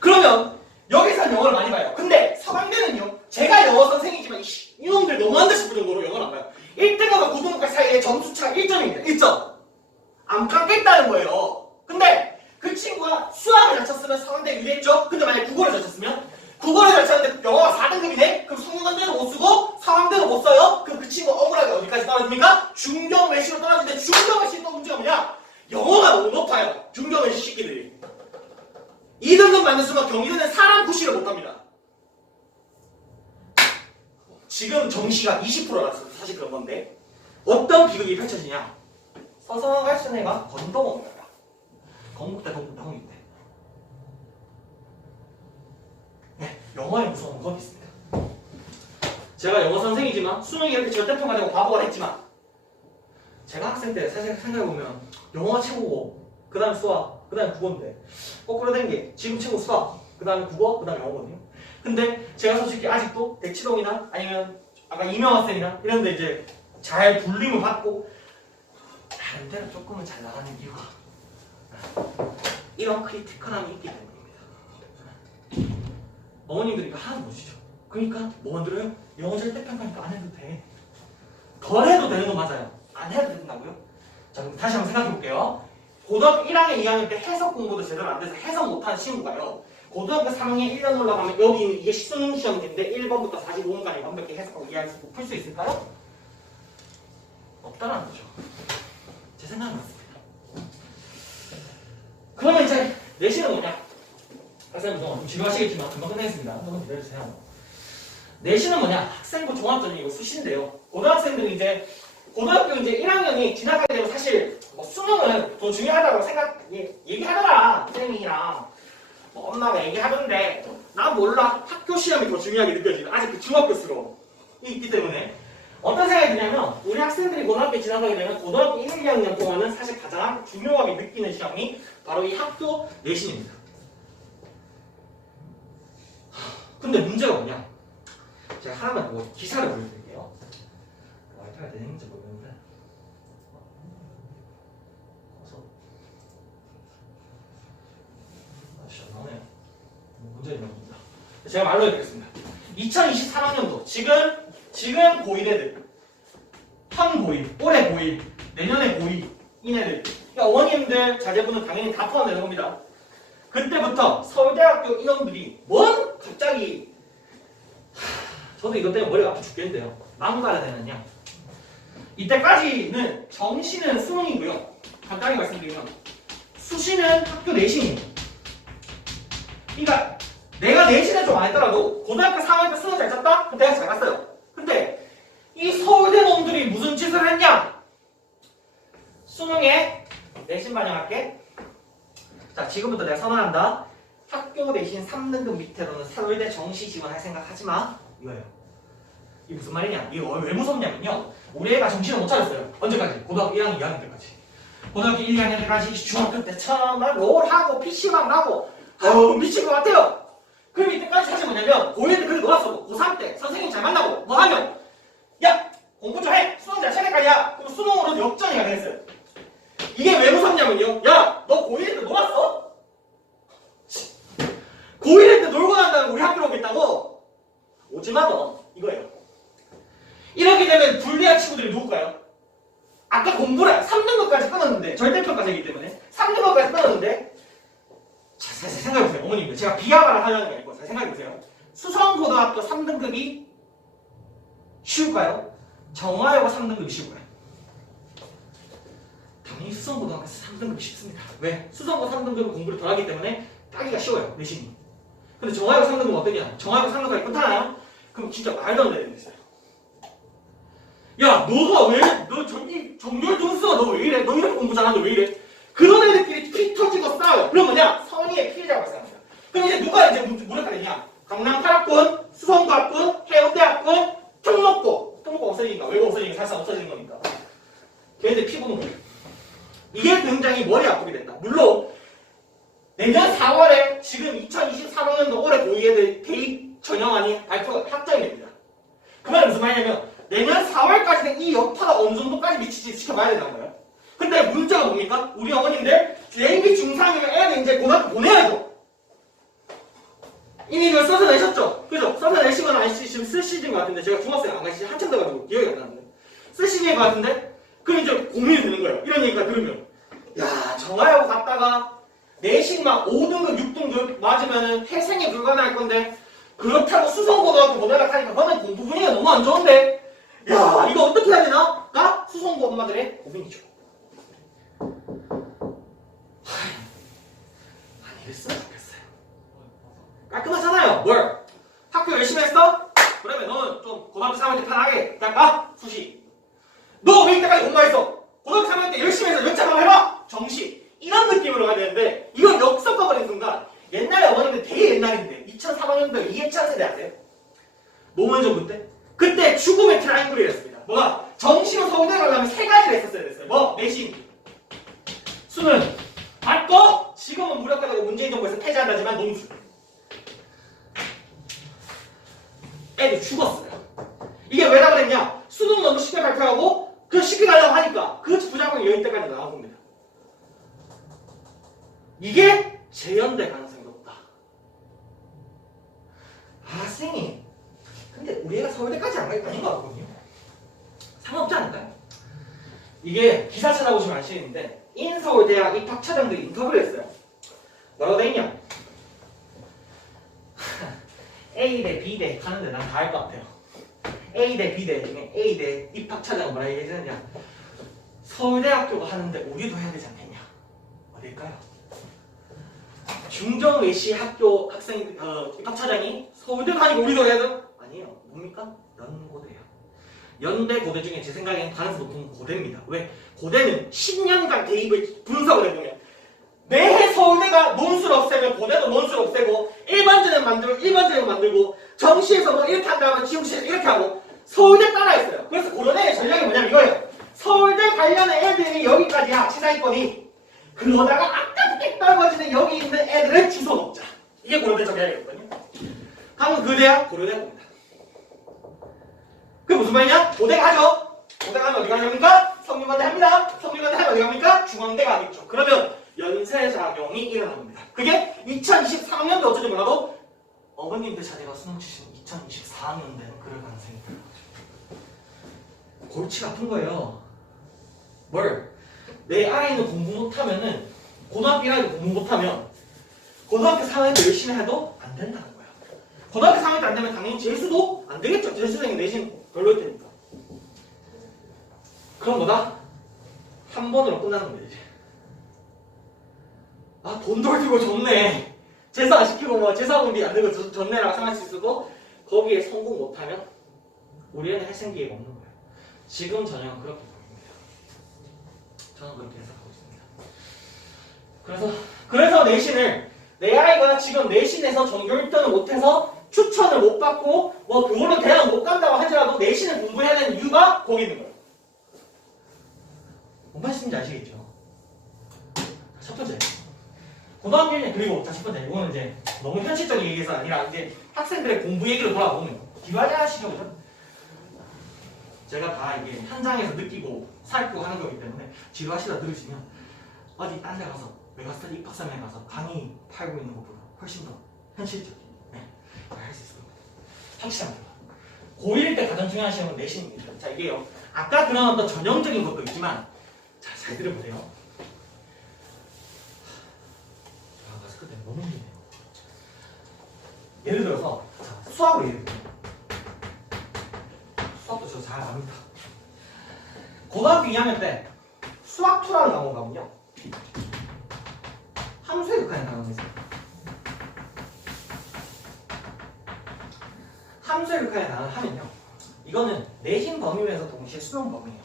그러면 여기서 영어를 많이 봐요. 근데 서강대는요. 제가 영어 선생이지만 이놈들 너무한다 싶을 정도로 영어를 안 봐요. 1등급과 9등급 사이에 점수차가 1점입니다. 1점. 안 깎겠다는 거예요. 근데 그 친구가 수학을 잘 쳤으면 서강대 유리했죠? 근데 만약에 국어를 잘 쳤으면 국어를 잘 쳤는데 영어가 4등급이네? 그럼 성균관대는 못 쓰고 서강대는 못 써요? 그럼 그 친구 억울하게 어디까지 떨어집니까? 중경외시로 떨어지는데 중경외시 또 문제가 뭐냐? 영어가 너무 높아요. 중경외시 시끼들이. 2등급 맞는 순간 경희대는 사람 구실을 못합니다. 지금 정시가 20%라서 사실 그런 건데 어떤 비극이 펼쳐지냐? 서성한 갈 수 있는 애가 건동원이야. 건국대, 동국대, 홍익대. 네, 영어에 무서운 건 있습니다. 제가 영어 선생이지만 수능이 이렇게 절대평가되고 바보가 됐지만 제가 학생 때 사실 생각해보면 영어가 최고고 그 다음에 수학, 그 다음에 국어인데 거꾸로 된 게 지금 최고 수학, 그 다음에 국어, 그 다음에 영어거든요. 근데 제가 솔직히 아직도 대치동이나 아니면 아까 이명학 쌤이나 이런 데 이제 잘 불림을 받고 다른 데는 조금은 잘 나가는 이유가 이런 크리티컬함이 있기 때문입니다. 어머님들이 이거 하나도 못 주죠. 그러니까 뭐 만들어요? 영어 절대평가니까 안 해도 돼. 덜 해도 되는 거 맞아요. 안 해도 된다고요? 자, 그럼 다시 한번 생각해 볼게요. 고등학교 1학년, 2학년 때 해석 공부도 제대로 안 돼서 해석 못하는 친구가요. 고등학교 3학년 1년 올라가면 여기 있는 이게 수능 시험인데 1번부터 45번까지 완벽히 해석하고 이해할 수 있고 풀 수 있을까요? 없다라는 거죠. 제 생각은 맞습니다. 그러면 이제 내신은 뭐냐? 선생님 좀 지루하시겠지만 금방 끝내겠습니다. 조금 기다려주세요. 내신은 뭐냐? 학생부 종합전형이고 수시인데요. 고등학생들은 이제 고등학교 이제 1학년이 지나가게 되면 사실 뭐 수능은 더 중요하다고 얘기하더라 선생님이랑 뭐 엄마가 얘기하던데 난 몰라. 학교 시험이 더 중요하게 느껴지는 아직 그 중학교스러워 있기 때문에 어떤 생각이 드냐면 우리 학생들이 고등학교 지나가게 되면 고등학교 1, 2학년 동안은 사실 가장 중요하게 느끼는 시험이 바로 이 학교 내신입니다. 근데 문제가 뭐냐? 제가 하나만 뭐 기사를 보여드릴게요. 와이파이가 되는지 모르겠는데 진짜 나오네요. 문제 있는 겁니다. 제가 말로 해드리겠습니다. 2023학년도 지금 고1 애들 현 고1, 올해 고1, 내년에 고2 이네들 그러니까 어머님들 자제분은 당연히 다 포함되는 겁니다. 그때부터 서울대학교 인원들이 뭔 갑자기 저도 이것 때문에 머리가 아파 죽겠는데요. 망가야 되느냐? 이때까지는 정시는 수능이고요. 간단히 말씀드리면 수시는 학교 내신이에요. 그러니까 내가 내신을 좀 안 했더라도 고등학교 3학년 때 수능 잘 쳤다? 그럼 대학 잘 갔어요. 근데 이 서울대 놈들이 무슨 짓을 했냐? 수능에 내신 반영할게. 자, 지금부터 내가 선언한다. 학교 내신 3등급 밑으로는 서울대 정시 지원할 생각 하지 마. 이거예요. 이게 무슨 말이냐? 이게 왜 무섭냐면요. 우리 애가 정신을 못 차렸어요. 언제까지? 고등학교 1학년, 2학년 때까지. 고등학교 1, 2학년 때까지 중학교 때 처음 롤하고 PC방 하고 아우 미친 것 같아요. 그럼 이때까지 사실 뭐냐면 고1 때 그래 놀았어. 고3 때 선생님 잘 만나고 뭐 하면 야 공부 좀 해. 수능 잘 쳐낼 거야. 그럼 수능으로 역전이 가능했어요. 이게 왜 무섭냐면요. 야 너 고1 때 놀았어? 고1 때 놀고 난다는 우리 학교로 오겠다고? 오지마 너. 이거예요. 이렇게 되면 불리한 친구들이 누굴까요? 아까 공부를 3등급까지 끊었는데 절대평가제이기 때문에 3등급까지 끊었는데 자, 잘 생각해보세요. 어머님들 제가 비하가를 하려는 게 아니고 잘 생각해보세요. 수성고등학교 3등급이 쉬울까요? 정화여고 3등급이 쉬울까요? 당연히 수성고등학교 3등급이 쉽습니다. 왜? 수성고 3등급은 공부를 덜 하기 때문에 따기가 쉬워요. 내신이. 근데 정화여고 3등급은 어떠냐? 정화여고 3등급까지 끊잖아요? 그럼 진짜 말도 안 되는 데 있어요. 야 너가 왜? 너 정렬 점수가 너 왜 이래? 너 이렇게 공부 잘하는데 왜 이래? 그런 애들끼리 피 터지고 싸워요. 그럼 뭐냐? 선의의 피해자가 발생합니다. 그럼 이제 누가 이제 무력화 되냐? 강남 8학군, 수성고학군, 해운대학군, 특목고 없어지니까 외고 없어지니까 사실상 없어지는 거니까 걔네들 피 보는 거예요. 이게 굉장히 머리 아프게 된다. 물론 내년 4월에 지금 2023학년도 올해 고2 애들 대입 전형안이 발표가 확정이 됩니다. 그 말은 무슨 말이냐면 내년 4월까지는 이 여파가 어느 정도까지 미치지 지켜봐야 된다는 거예요. 근데 문제가 뭡니까? 우리 어머님들 중2 중3이면 애는 이제 고등학교 보내야죠. 이미 이걸 써서 내셨죠? 그죠? 써서 내시거나 아니시면 쓰시는 것 같은데 제가 중학생 안 가시지 한참 돼가지고 기억이 안 나는데 쓰시는 것 같은데 그럼 이제 고민이 되는 거예요. 이런 얘기가 들으면 야 정하여고 갔다가 내신 막 5등급 6등급 맞으면은 회생이 불가능할 건데 그렇다고 수성고등학교 보내라 하니까 너는 공부 분위기가 너무 안 좋은데 야 이거 어떻게 해야 되나? 가 수성고 엄마들의 고민이죠. 안 이랬으면 좋겠어요. 깔끔하잖아요. 뭘? 학교 열심히 했어? 그러면 너는 좀 고등학교 3학년 때 편하게 그냥 가? 수시. 너 왜 이때까지 공부했어? 고등학교 3학년 때 열심히 해서 연차 한번 해봐? 정시. 이런 느낌으로 가야 되는데 이걸 역습해버리는 순간 옛날에 어머님들 되게 옛날인데 2003학년도 이해찬 세대 아세요? 노무현 정부 때? 그때 죽음의 트라이앵글이었습니다. 뭐가? 정시로 서울대 가려면 세 가지를 했었어야 됐어요. 뭐? 내신, 수능, 맞고 지금은 무력화되고 문재인 정부에서 폐지한다지만 논술. 애들 죽었어요. 이게 왜라 그랬냐? 수능 너무 쉽게 발표하고 그 쉽게 가려고 하니까 그 부작용이 여기 때까지 나온 겁니다. 이게 재연될 가능성이 높다. 아 선생님 근데 우리 애가 서울대까지 안 가니까 아닌 것 같거든요. 상관없지 않을까요? 이게 기사 찾아보시면 아시는데 인서울대학 입학처장들이 인터뷰를 했어요. 뭐라고 돼있냐? A대 B대 가는데 난 다 할 것 같아요. A대 B대 중에 A대 입학처장은 뭐라 얘기했느냐? 서울대학교가 하는데 우리도 해야 되지 않겠냐? 어딜까요? 중정외시 학교 학생 입학처장이 서울대 가니까 우리도 해야 돼? 아니 아니에요. 뭡니까? 연고대예요. 연대 고대 중에 제 생각에는 가능성 높은 고대입니다. 왜? 고대는 10년간 대입을 분석을 해보면 매해 서울대가 논술 없애면 고대도 논술 없애고 일반전형 만들고 정시에서 뭐 이렇게 한다면 지용시에서 이렇게 하고 서울대 따라했어요. 그래서 고려대의 전략이 뭐냐면 이거예요. 서울대 관련의 애들이 여기까지야 치사위권이. 그러다가 아깝게 떨어지는 여기 있는 애들을 주워 먹자. 이게 고려대 전략이거든요. 하면 그 대학 고려대 겁니다. 그게 무슨 말이냐? 고대 가죠. 고대 가면 어디 가냐니까? 성균관대 합니다. 성균관대 하면 어디 갑니까? 중앙대 가겠죠. 그러면 연쇄작용이 일어납니다. 그게 2023학년도 어쩌지 몰라도 어머님들 자제가 수능 치신 2024학년대는 그럴 가능성이 있는 거죠. 골치 아픈 거예요. 뭘? 내 아이는 공부 못하면은 고등학교 1학년 공부 못하면 고등학교 4학년 열심히 해도 안 된다는 거야. 고등학교 4학년 안 되면 당연히 재수도 안 되겠죠. 재수생이 내신 별로일 테니까. 그럼 뭐다? 한 번으로 끝나는 거야 이제. 아, 돈 돌리고 좋네. 재수 안 시키고 뭐 재수학원비 안 들고 좋네라고 생각할 수 있어도 거기에 성공 못하면 우리 애는 할 생기가 없는 거예요. 지금 전형은 그렇게 보입니다. 저는 그렇게 해석하고 있습니다. 그래서 내신을 내 아이가 지금 내신에서 전교 1등을 못해서 추천을 못 받고 뭐 그걸로 대학 못 간다고 하더라도 내신을 공부해야 되는 이유가 거기 있는 거예요. 뭔 말씀인지 아시겠죠? 첫 번째. 고등학교 1년 그리고 첫 번째 이거는 이제 너무 현실적인 얘기에서 아니라 이제 학생들의 공부 얘기를 돌아보면 기발하시죠, 그죠? 제가 다 이게 현장에서 느끼고 살고 하는 거기 때문에 지루하시다 들으시면 어디 딴 데 가서 메가스터디 입학선에 가서 강의 팔고 있는 것보다 훨씬 더 현실적인 할 수 있을 겁니다. 확실합니다. 고1 때 가장 중요한 시험은 내신입니다. 자, 이게요. 아까 그런 어떤 전형적인 것도 있지만 자, 잘 들어보세요. 아, 마스크 때문에 너무 힘드네요. 예를 들어서 자, 수학으로 예를 들어요. 수학도 저 잘 압니다. 고등학교 2학년 때 수학 2라는 과목 가면요. 함수에 극한의 단어가 있어요. 함수에 극한의 단어를 하면요. 이거는 내신 범위면서 동시에 수능 범위예요.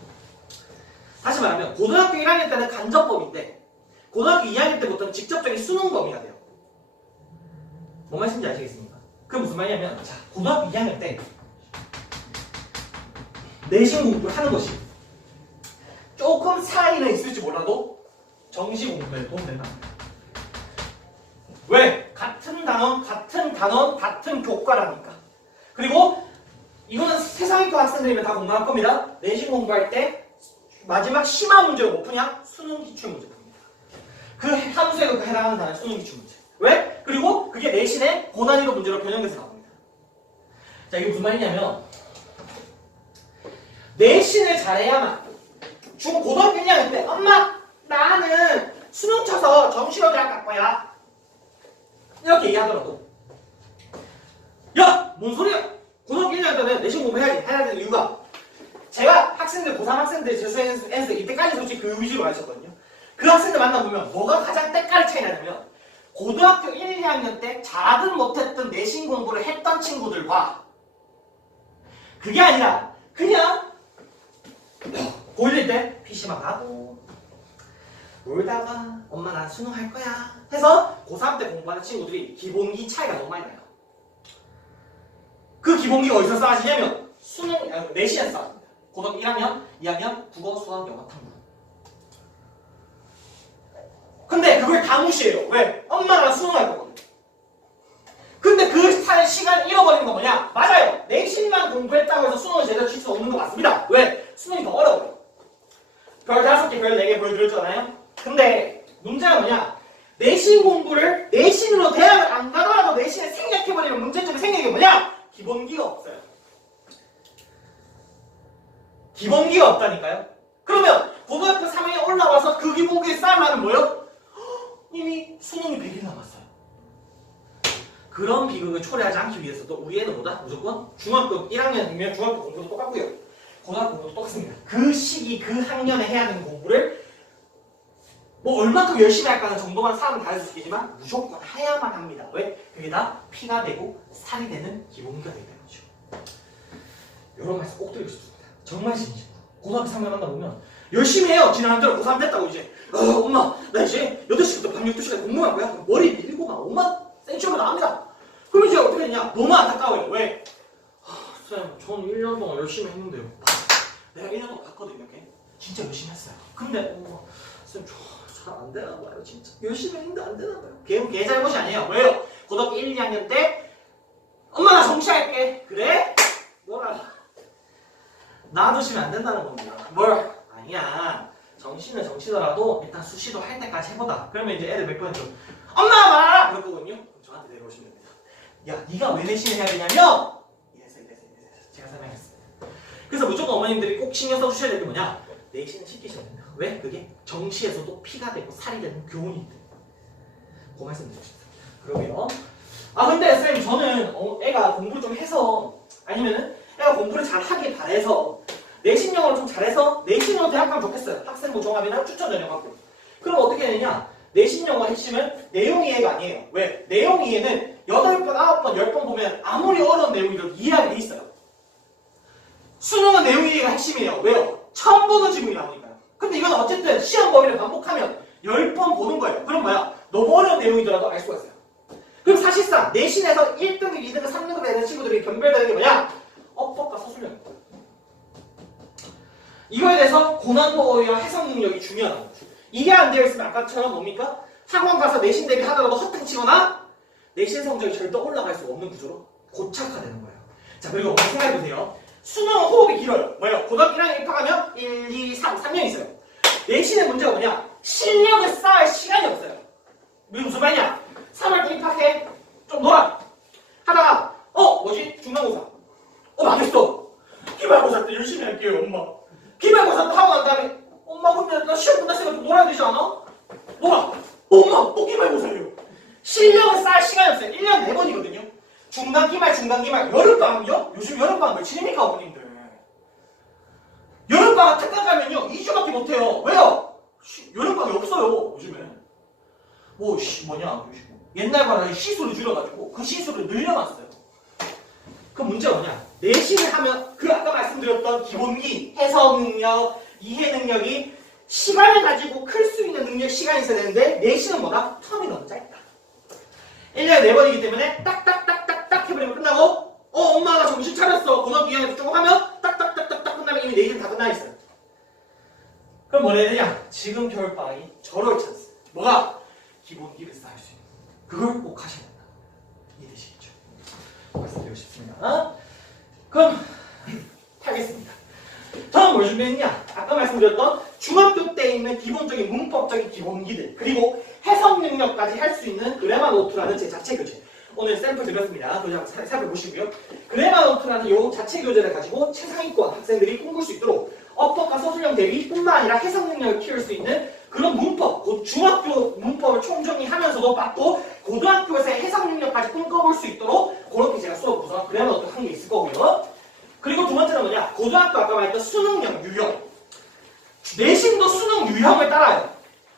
다시 말하면 고등학교 1학년 때는 간접범위인데 고등학교 2학년 때부터는 직접적인 수능 범위가 돼요. 뭔 말씀인지 아시겠습니까? 그게 무슨 말이냐면 자, 고등학교 2학년 때 내신 공부를 하는 것이 조금 차이는 있을지 몰라도 정시 공부에 도움된다. 왜? 같은 단원, 같은 교과라니까. 그리고 이거는 세상의과 학생들이면 다 공부할 겁니다. 내신 공부할 때 마지막 심화 문제가 뭐 푸냐? 수능 기출문제 풉니다. 그 함수에 해당하는 단어 수능 기출문제. 왜? 그리고 그게 내신의 고난이도 문제로 변형돼서 나옵니다. 자, 이게 무슨 말이냐면 내신을 잘해야만 고등학교 1학년 때 엄마 나는 수능 쳐서 정시로 대학 갈 거야 이렇게 얘기하더라도 야! 뭔 소리야! 고등학교 1학년 때는 내신 공부해야지 해야 되는 이유가 제가 학생들 고3 학생들 재수했을 이때까지 솔직히 그 위주로 가르쳤거든요. 그 학생들 만나보면 뭐가 가장 때깔 차이 나냐면 고등학교 1, 2학년 때 잘하든 못했든 내신 공부를 했던 친구들과 그게 아니라 그냥 고1 때 PC방 가고 놀다가 엄마 나 수능 할 거야 해서 고3 때 공부하는 친구들이 기본기 차이가 너무 많이 나요. 그 기본기가 어디서 쌓아지냐면 내신에서 쌓아집니다. 고등학교 1학년, 2학년 국어, 수학, 영어, 탐구. 근데 그걸 다 무시해요. 왜? 엄마 나 수능 할 거거든. 근데 그 시간 잃어버리는 거 뭐냐? 맞아요. 내신만 공부했다고 해서 수능을 제대로 칠 수 없는 거 맞습니다. 왜? 수능이 더 어려워요. 별 5개, 별 4개 보여드렸잖아요. 근데 문제가 뭐냐? 내신 공부를 내신으로 대학을 안 가더라도 내신에 생략해버리면 문제점이 생기는 게 뭐냐? 기본기가 없어요. 기본기가 없다니까요? 그러면 고등학교 3학년 올라와서 그 기본기를 쌓으면 뭐예요? 이미 수능이 100일 남았어요. 그런 비극을 초래하지 않기 위해서도 우리 애는 뭐다? 무조건 중학교 1학년이면 중학교 공부도 똑같고요. 고등학교 공부도 똑같습니다. 그 시기, 그 학년에 해야 되는 공부를 뭐 얼마큼 열심히 할까는 정도만 사람은 다를 수 있겠지만 무조건 해야만 합니다. 왜? 그게 다 피가 되고 살이 되는 기본기가 되는 거죠. 이런 말씀 꼭 드리고 싶습니다. 정말 진심. 고등학교 3년 한다 보면 열심히 해요. 지난 한 달 고3 됐다고 이제 엄마 나 이제 8시부터 밤 12시까지 공부할 거야. 머리 밀고 막 5만 센치로 나갑니다. 그럼 이제 어떻게 되냐? 너무 안타까워요. 왜? 쌤, 전 1년 동안 열심히 했는데요. 내가 1년 동안 봤거든요. 진짜 열심히 했어요. 근데 쌤, 잘 안 되나 봐요. 진짜 열심히 했는데 안 되나 봐요. 걔 잘못이 아니에요. 왜요? 고등학교 1, 2학년 때 엄마 나 정시할게. 그래? 뭐라 놔두시면 안 된다는 겁니다. 뭘? 아니야. 정시는 정시더라도 일단 수시도 할 때까지 해보다. 그러면 이제 애들 몇 번째 엄마 말아라! 그럴 거거든요. 그럼 저한테 내려오시면 됩니다. 야, 네가 왜 내신을 해야 되냐면 이래서 제가 설명했습니다. 그래서 무조건 어머님들이 꼭 신경 써주셔야 될 게 뭐냐? 내신을 시키셔야 된다. 왜? 그게 정시에서도 피가 되고 살이 되는 교훈이 있대. 그 말씀 드리고 싶습니다. 그러게요. 근데 쌤 저는 애가 공부를 좀 해서 아니면은 애가 공부를 잘 하길 바래서 내신 영어를 좀 잘해서 내신 영어 대학 가면 좋겠어요. 학생부 종합이나 추천 전형학교. 그럼 어떻게 되느냐? 내신 영어 핵심은 내용 이해가 아니에요. 왜? 내용 이해는 8번, 9번, 10번 보면 아무리 어려운 내용이라도 이해하게 돼 있어요. 수능은 내용 이해가 핵심이에요. 왜요? 처음 보는 지문이 나오니까요. 근데 이건 어쨌든 시험 범위를 반복하면 10번 보는 거예요. 그럼 뭐야? 너무 어려운 내용이더라도 알 수가 있어요. 그럼 사실상 내신에서 1등급, 2등급, 3등급에 되는 친구들이 변별되는 게 뭐냐? 어법과 서술형입니다. 이거에 대해서 고난도와 해석 능력이 중요하다는 거죠. 이게 안 되어 있으면 아까처럼 뭡니까? 학원 가서 내신 대비 하더라도 허탕치거나 내신 성적이 절대 올라갈 수 없는 구조로 고착화되는 거예요. 자, 그리고 생각해보세요. 수능은 호흡이 길어요. 뭐예요? 고등학교 1학년 입학하면 1, 2, 3년 있어요. 내신의 문제가 뭐냐? 실력을 쌓을 시간이 없어요. 이게 무슨 말이냐? 3월 때 입학해. 좀 놀아. 하다가 뭐지? 중간고사. 망했어. 기말고사 때 열심히 할게요, 엄마. 기말고사 또 하고 난 다음에 엄마 근데 나 시험 끝났으니까 좀 놀아야 되지 않아? 놀아. 엄마 또 기말고사예요. 실력을 쌓을 시간이 없어요. 1년 4번이거든요. 중간 기말, 여름방학요? 요즘 여름방학 며칠입니까, 어머님들? 여름방학 특강 가면요 2주밖에 못해요. 왜요? 여름방학이 없어요, 요즘에. 옛날보다 시수를 줄여가지고 그 시수를 늘려놨어요. 그 문제가 뭐냐? 내신을 하면 아까 말씀드렸던 기본기, 해석 능력, 이해 능력이 시간을 가지고 클 수 있는 능력 시간이 있어야 되는데 내신은 뭐다? 텀이 너무 짧다. 1년에 4번이기 때문에 딱딱딱딱딱 해버리면 끝나고 엄마 나 정신 차렸어. 고등학교 2학년 쭉 하면 딱딱딱딱딱 끝나면 이미 내신 다 끝나 있어요. 그럼 뭘 해야 되냐? 지금 겨울방학이 절호의 찬스. 뭐가? 기본기를 쌓을 수 있는 그걸 꼭 하셔야 된다. 이해되시겠죠? 말씀드리고 싶습니다. 그럼 하겠습니다. 다음 뭘 준비했냐? 아까 말씀드렸던 중학교 때 있는 기본적인 문법적인 기본기들 그리고 해석 능력까지 할 수 있는 그래마 노트라는 제 자체 교재 오늘 샘플 드렸습니다. 그냥 살펴보시고요. 그래마 노트라는 이 자체 교재를 가지고 최상위권 학생들이 꿈꿀 수 있도록 어법과 서술형 대비뿐만 아니라 해석 능력을 키울 수 있는 그런 문법, 중학교 문법을 총정리하면서도 맞고 고등학교에서의 해석 능력까지 꿈꿔볼 수 있도록 그렇게 제가 수업 구성 그래마 노트 한 게 있을 거고요. 그리고 두 번째는 뭐냐? 고등학교 아까 말했던 수능형 유형. 내신도 수능 유형을 따라요.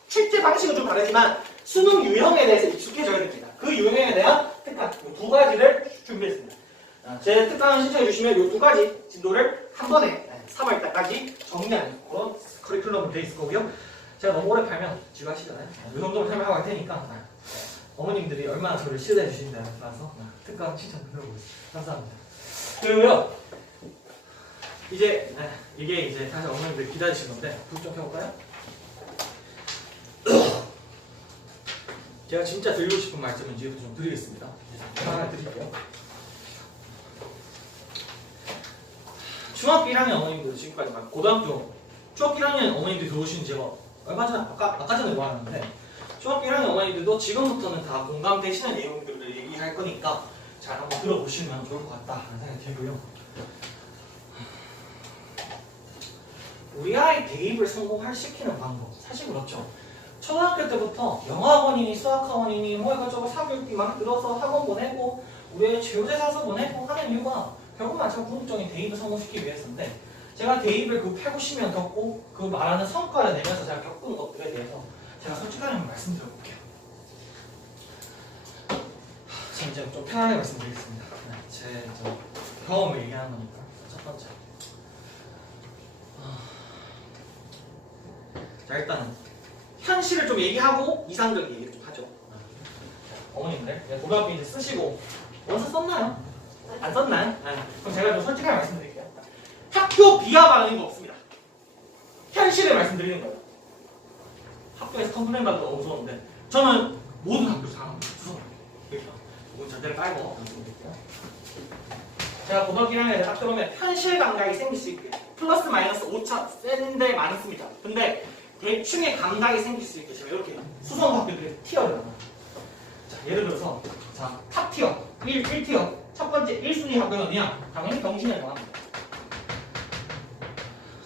출제 방식은 좀 다르지만 수능 유형에 대해서 익숙해져야 됩니다. 그 유형에 대한 특강 두 가지를 준비했습니다. 제 특강 신청해 주시면 이 두 가지 진도를 한 번에 3월 달까지 정리하는 그런 커리큘럼으로 되어 있을 거고요. 제가 너무 오래 팔면 지루하시잖아요. 이 정도로 설명하고 할 테니까 어머님들이 얼마나 저를 신뢰해 주신다에 따라서 특강 신청 드려보겠습니다. 감사합니다. 그리고요. 이게 이제 다시 어머님들 기다리신 건데 불 좀 켜볼까요? 제가 진짜 드리고 싶은 말씀은 뒤에서 좀 드리겠습니다. 하나 드릴게요. 중학교 1학년 어머님들 지금까지 고등학교 중학교 1학년 어머님들 들어오신 제가 얼마 전에 아까 전에 말했는데 중학교 1학년 어머님들도 지금부터는 다 공감되시는 내용들을 얘기할 거니까 잘 한번 들어보시면 좋을 것 같다는 생각이 들고요. 우리 아이 대입을 성공시키는 방법 사실 그렇죠. 초등학교 때부터 영어학원이니 수학학원이니 뭐 이것저것 사교육비 막 들어서 학원 보내고 우리 제휴제 사서 보내고 하는 이유가 결국 마찬가지로 궁극적인 대입을 성공시키기 위해서인데 제가 대입을 그 8, 90년 겪고 그 말하는 성과를 내면서 제가 겪은 것들에 대해서 제가 솔직하게 말씀드려볼게요. 자 이제 좀 편하게 말씀드리겠습니다. 경험을 얘기하는 거니까. 첫 번째. 자, 일단 현실을 좀 얘기하고 이상적인 얘기를 좀 하죠. 어머님들, 고등학교 이제 쓰시고 원서 썼나요? 안 썼나요? 네. 그럼 제가 좀 솔직하게 말씀드릴게요. 학교 비하하는 거 없습니다. 현실을 말씀드리는 거예요. 학교에서 컴플레인 받는 거 너무 무서운데 저는 모든 학교에서 당하는 거 무서워요. 그래서 이건 절대로 깔고 말씀드릴게요. 제가 고등학교 1학년에 학교 오면 현실 감각이 생길 수 있게 플러스 마이너스 5차 센데 많습니다. 근데 대충의 감각이 생길 수 있게 제가 이렇게 수성 학교들의 티어를 나눠요. 자, 예를 들어서 자, 탑 티어 1티어 첫 번째 1순위 학교는 어디냐? 당연히 경신에 정합니다.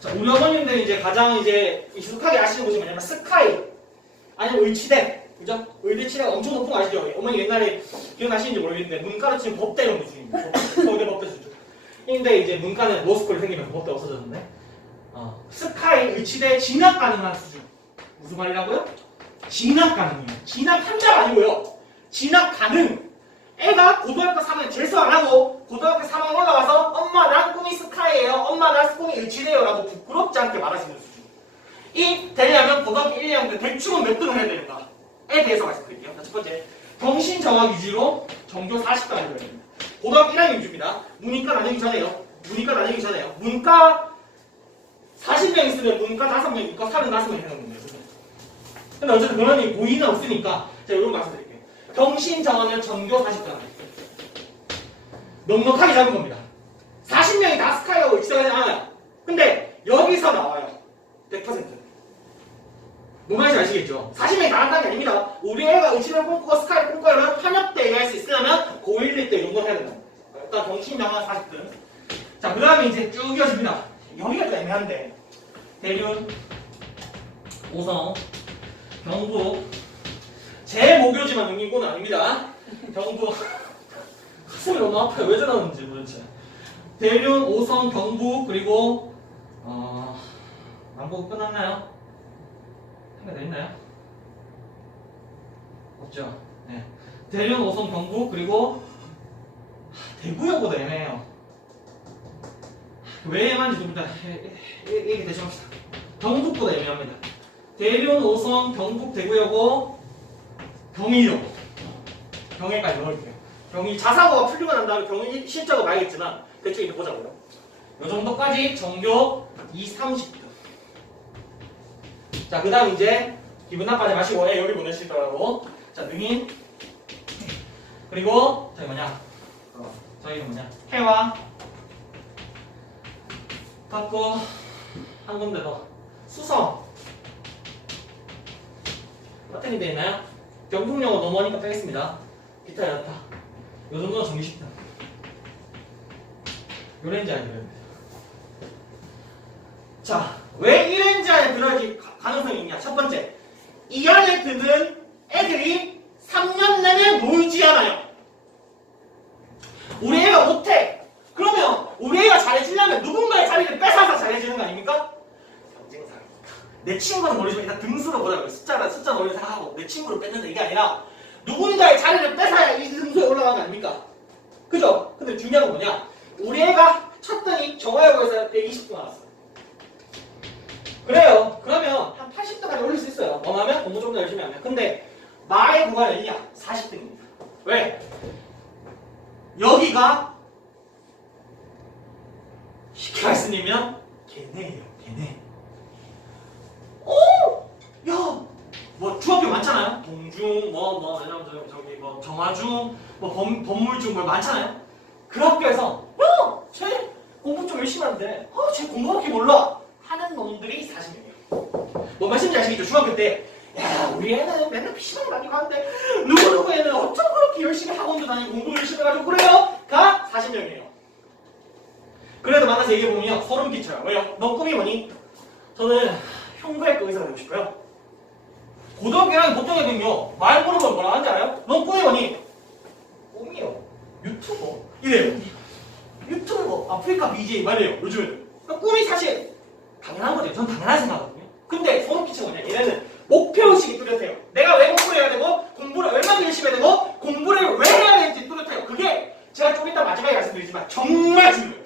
자, 우리 어머님들 이제 가장 이제 익숙하게 아시는 곳이 뭐냐면 스카이 아니면 의치대, 그죠? 의대치대가 엄청 높은 거 아시죠? 어머니 옛날에 기억나시는지 모르겠는데 문과로 치면 법대 정도 수준입니다. 서울대 법대 수준. 근데 이제 문과는 로스쿨이 생기면서 법대 없어졌는데 스카이, 의치대 진학 가능한 수준. 무슨 말이라고요? 진학 가능이에요. 진학 한자가 아니고요. 진학 가능. 애가 고등학교 3학년 재수 안 하고 고등학교 3학년 올라가서 엄마 난 꿈이 스카이예요. 엄마 난 꿈이 의치대요 라고 부끄럽지 않게 말하시는 수준. 이 되려면 고등학교 1, 2학년 때 대충은 몇 등을 해야 되는가에 대해서 말씀드릴게요. 첫 번째, 경신 정학 위주로 전교 40등 해야 됩니다. 고등학교 1학년 위주입니다. 문이과 나뉘기 전에요. 문과 40명 있으면 문과 5명 있고 35명 되는 겁니다. 근데 어쨌든 그러니 고의는 없으니까 제가 이런 말씀드릴게요. 경신 정하면 전교 40등. 넉넉하게 잡은 겁니다. 40명이 다 스카이하고 익숙하지 않아요. 근데 여기서 나와요. 100%. 뭔 말인지 아시겠죠? 40명이 다 한다는 게 아닙니다. 우리 애가 의치를 꿈꾸고 스카이를 꿈꾸려면 한엽대 얘기할 수 있으려면 고1, 1때 이런 걸 해야 된다. 일단 경신 정하 40등. 자, 그 다음에 이제 쭉 이어집니다. 여기가 좀 애매한데 대륜, 오성, 경북 제 모교지만 능인고는 아닙니다. 경북 가슴이 너무 아파요. 왜 저러는지 도대체. 대륜, 오성, 경북 그리고 남북 끝났나요? 하나 더 있나요? 없죠. 네. 대륜, 오성, 경북 그리고 대구역보다 애매해요. 왜 애매한지 좀 이따 얘기 대충 합시다. 경북보다 애매합니다. 대륜, 오성, 경북, 대구여고, 경의여고. 경의까지 넣을게요. 경의 자사고가 풀리고 난 다음에 경의 실적을 봐야겠지만 대충 이렇게 보자고요. 이 정도까지 전교 2, 30등. 자, 그 다음 이제 기분 나빠지 마시고 여기 보내시더라고. 자, 능인. 그리고 저희 뭐냐? 저희는 뭐냐? 해와. 갖고 한 군데 더. 수성. 같은 데 있나요? 경북영어 넘어가니까 빼겠습니다. 기타 여타. 요 정도는 정기 10등. 요 렌즈 안에 들어야 됩니다. 자, 왜 이 렌즈 안에 들어갈 가능성이 있냐? 첫 번째, 이 안에 드는 애들이 3년 내내 놀지 않아요. 우리 애가 못해. 그러면 우리 애가 잘해지려면 누군가의 자리를 뺏어서 잘해지는 거 아닙니까? 경쟁사니까. 내 친구는 모르지만 일단 등수로 보자고요. 숫자 놀이를 생각하고 내 친구를 뺏는다 이게 아니라 누군가의 자리를 뺏어야 이 등수에 올라가는 거 아닙니까? 그죠? 근데 중요한 건 뭐냐? 우리 애가 쳤더니 정화여고에서 120등 나왔어. 그래요. 그러면 한 80등까지 올릴 수 있어요. 원하면 공부 좀 더 열심히 하면. 근데 마의 구간이 어디냐? 40등입니다. 왜? 여기가 쉽게 말씀드리면 걔네예요. 걔네. 오! 야! 뭐 중학교 많잖아요. 동중, 저기 정화중, 법물중 뭐 많잖아요. 그 학교에서 야! 쟤 공부 좀 열심히 하는데 쟤 공부밖에 몰라 하는 놈들이 40명이에요. 뭐 말씀인지 아시겠죠? 중학교 때 야, 우리 애는 맨날 PC방 다니고 하는데 누구 애는 어쩜 그렇게 열심히 학원도 다니고 공부를 열심히 해가지고 그래요? 가 40명이에요. 그래도 만나서 얘기해보면 소름 끼쳐요. 왜요? 너 꿈이 뭐니? 저는 흉부외과 의사가 되고 싶어요. 고등학교 1학년 보통 애들은요 말 물어보면 뭐라 하는지 알아요? 너 꿈이 뭐니? 꿈이요. 유튜버. 이래요. 유튜버. 아프리카 BJ 말이에요. 요즘에는. 그러니까 꿈이 사실 당연한 거죠. 전 당연하게 생각하거든요. 근데 소름 끼치는 거냐? 얘네는 목표의식이 뚜렷해요. 내가 왜 공부를 해야 되고 공부를 얼마나 열심히 해야 되고 공부를 왜 해야 되는지 뚜렷해요. 그게 제가 좀 이따 마지막에 말씀드리지만 정말 중요해요.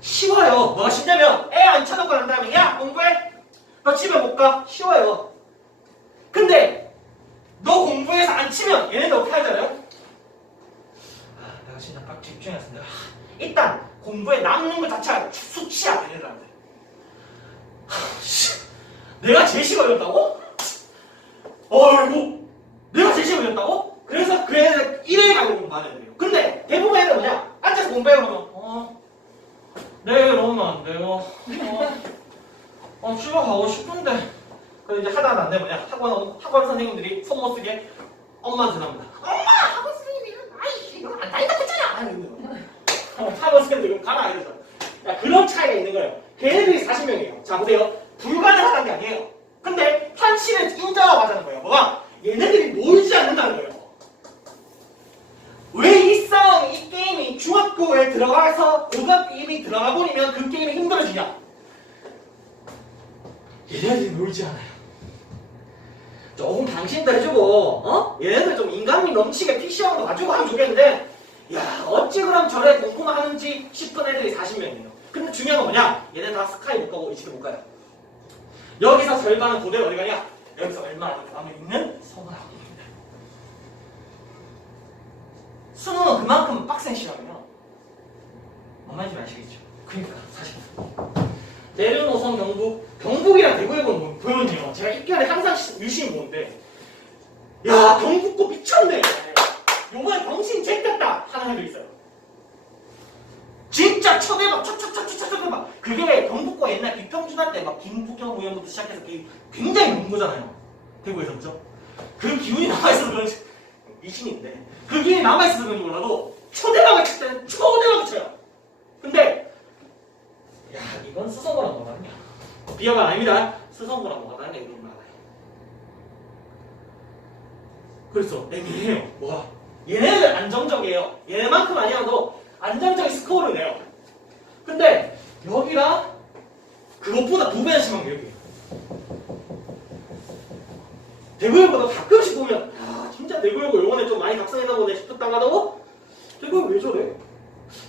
쉬워요. 뭐가 쉽냐면 애 안 쳐놓고 난 다음에 야 공부해? 너 집에 못 가? 쉬워요. 근데 너 공부해서 안 치면 얘네들 어떻게 하잖아요? 내가 진짜 딱 집중했습니다. 일단 공부에 남는 것 자체가 수치야 얘네들한테. 내가 제시가 어렵다고? 어이구 내가 제시가 어렵다고? 그래서 그 애들 1회 가고 공부하는 애들이에요. 근데 대부분 애들 뭐냐? 앉아서 공부해 그러면 네 너무 안 돼요. 집에 가고 싶은데. 그래서 이제 하다는 안 되면 학원 선생님들이 손 못 쓰게 엄마한테 전합니다. 엄마 학원 선생님이 이거 안 다닌다고 했잖아. 학원 선생님들 가라 이러죠. 그런 차이가 있는 거예요. 걔네들이 40명이에요. 자 보세요. 불가능하다는 게 아니에요. 근데 현실은 인정하자는 거예요. 뭐가? 얘네들이 놀지 않는다는 거예요. 왜 이 게임이 중학교에 들어가서 고등학교 이미 들어가 버리면 그 게임이 힘들어지냐? 얘네들이 놀지 않아요. 조금 당신도 해주고, 얘네들 좀 인간미 넘치게 PC형도 가지고 하면 좋겠는데, 야, 어찌 그럼 저래 공부만 하는지 싶은 애들이 40명이에요. 근데 중요한 건 뭐냐? 얘네 다 스카이 못 가고 이치도 못 가요. 여기서 절반은 도대로 어디 가냐? 여기서 얼마 안 남에 있는 서문학교. 수능은 그만큼 빡센 시험이에요. 뭔 말인지 아시겠죠? 그러니까 사실 내려노선 경북이랑 대구에 보면요 제가 입결에 항상 유심히 보는데 야 경북고 미쳤네 요번에 경신 제꼈다 하는 애도 있어요. 진짜 초대박 초대박 그게 경북고 옛날 비평준화 때 막 김부경 의원부터 시작해서 굉장히 좋은 거잖아요. 대구에서 그죠? 그 기운이 남아있어서 그런지 미신인데 그 기운이 남아있어서 그런지 몰라도 초대박을 칠 때는 초대박을 쳐요. 근데 야 이건 수성고랑 뭐가 다르냐? 비하가 아닙니다. 수성고랑 뭐가 다르냐 이런 거 알아요. 그래서 애매해요. 뭐가? 얘네들 안정적이에요. 얘네만큼 아니어도 안정적인 스코어를 내요. 근데 여기랑 그것보다 2배나 심한 게 여기예요. 대구여고도 가끔씩 보면 야 진짜 대구여고 요번에 좀 많이 각성했나 보네 싶었다가 하다고 대구여고 왜 저래?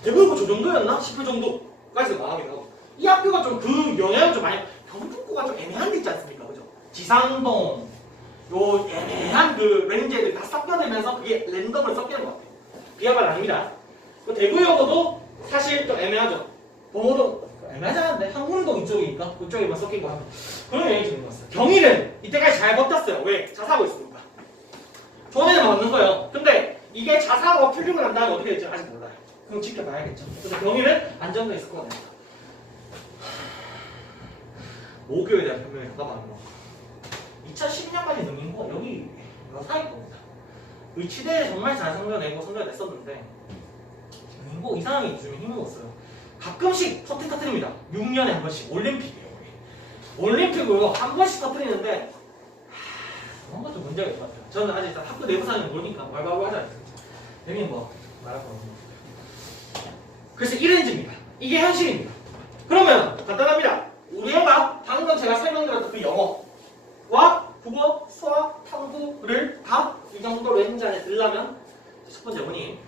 대구여고 저 정도였나? 싶을 정도까지 나가기도 하고 이 학교가 좀 그 영향을 좀 많이 경북고가 좀 애매한 데 있지 않습니까? 그죠? 지상동 요 애매한 그 렌즈들 다 섞여들면서 그게 랜덤을 섞이는 것 같아요. 비하가 아닙니다. 대구여고도 사실 좀 애매하죠. 봉호동 애매하지 않은데 항문동 이쪽이니까 그쪽에만 섞이고 하면 그런 영향이 좀 있는 것 같아요. 경희는 이때까지 잘 버텼어요. 왜? 자사고 있으니까. 좋은 애는 맞는 거예요. 근데 이게 자사고가 풀리고 난 다음에 어떻게 될지 아직 몰라요. 그럼 지켜봐야겠죠. 그래서 경희는 안정돼 있을 것 같아요. 모교에 대한 변명이 가만 안 나와. 2012년까지 능인고 여기 사기입니다. 의치대에 정말 잘 성적내고 성적을 냈었는데 능인고 이상하게 요즘에 힘들었어요. 가끔씩 터뜨립니다. 6년에 한 번씩 올림픽이에요. 올림픽으로 한 번씩 터뜨리는데 그런 것도 문제가 있는 것 같아요. 저는 아직 학교 내부 사정을 모르니까 말바로 하지 않습니다. 여기는 뭐 말할 거 없는 거죠. 그래서 1렌즈입니다. 이게 현실입니다. 그러면 간단합니다. 우리 애가 방금 제가 설명드렸던 그 영어와 국어, 수학, 탐구를 다 이 정도 렌즈 안에 들려면 첫 번째 어머니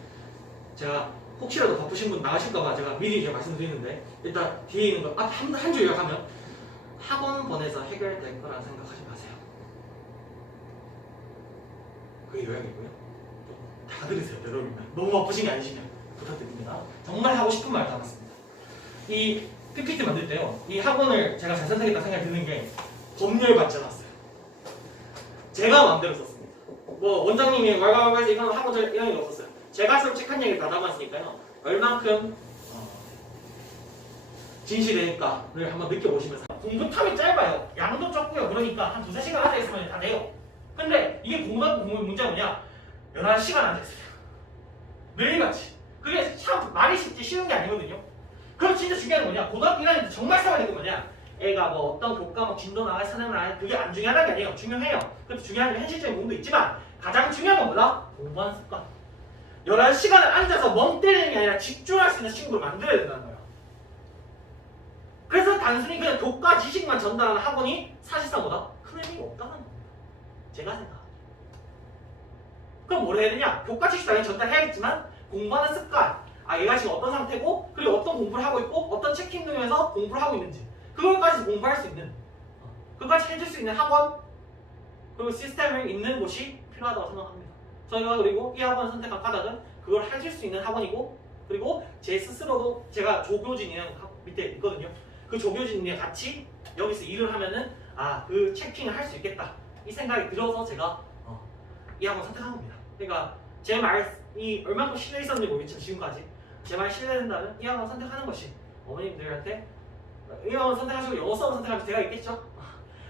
제가 혹시라도 바쁘신 분 나가실까봐 제가 미리 제가 말씀드리는데 일단 뒤에 있는 거 앞 한 줄 요약하면 학원번에서 해결될 거라는 생각하지 마세요. 그게 요약이고요. 다 들으세요. 여러분 너무 바쁘신 게 아니시면 부탁드립니다. 정말 하고 싶은 말 담았습니다. 이 PPT 만들 때요. 이 학원을 제가 잘 선택했다 생각이 드는 게 법률 받지 않았어요. 제가 마음대로 썼습니다. 뭐 원장님이 말가말가해서 이건 학원 이런 게 없었어요. 제가 솔직한 얘기 다 담았으니까요. 얼만큼 진실일까를 한번 느껴보시면서 공부탐이 짧아요. 양도 적고요. 그러니까 한 2-3시간 앉아있으면 다 돼요. 근데 이게 고등학교 공부 문제가 뭐냐 11시간 앉아있어요. 매일같이. 그게 참 말이 쉽지 쉬운 게 아니거든요. 그럼 진짜 중요한 건 뭐냐 고등학교 1학년 때 정말 생각해야 되는 건 뭐냐 애가 뭐 어떤 교과목 진도 나갈 선행을 안 해 그게 안 중요하다는 게 아니에요. 중요해요. 그래도 중요한 건 현실적인 부분도 있지만 가장 중요한 건 뭐다? 공부하는 습관. 11시간을 앉아서 멍 때리는 게 아니라 집중할 수 있는 친구를 만들어야 된다는 거예요. 그래서 단순히 그냥 교과 지식만 전달하는 학원이 사실상 뭐다? 큰 의미가 없다는 겁니다. 제가 생각합니다. 그럼 뭘 해야 되냐? 교과 지식 당연히 전달해야겠지만 공부하는 습관. 얘가 지금 어떤 상태고 그리고 어떤 공부를 하고 있고 어떤 체킹 등에서 공부를 하고 있는지 그걸까지 공부할 수 있는 그것까지 해줄 수 있는 학원 그리고 시스템을 있는 곳이 필요하다고 생각합니다. 저희가 그리고 이 학원을 선택한 까닭은 그걸 해줄 수 있는 학원이고 그리고 제 스스로도 제가 조교진이라는 밑에 있거든요. 그 조교진이 같이 여기서 일을 하면은 그 체킹을 할 수 있겠다 이 생각이 들어서 제가 이 학원 선택한 겁니다. 그러니까 제 말이 얼마큼 신뢰 있었는지 모르겠지만 지금까지 제 말 신뢰된다면 이 학원 선택하는 것이 어머님들한테 이 학원 선택하시고 영어 수업 선택하면 제가 있겠죠.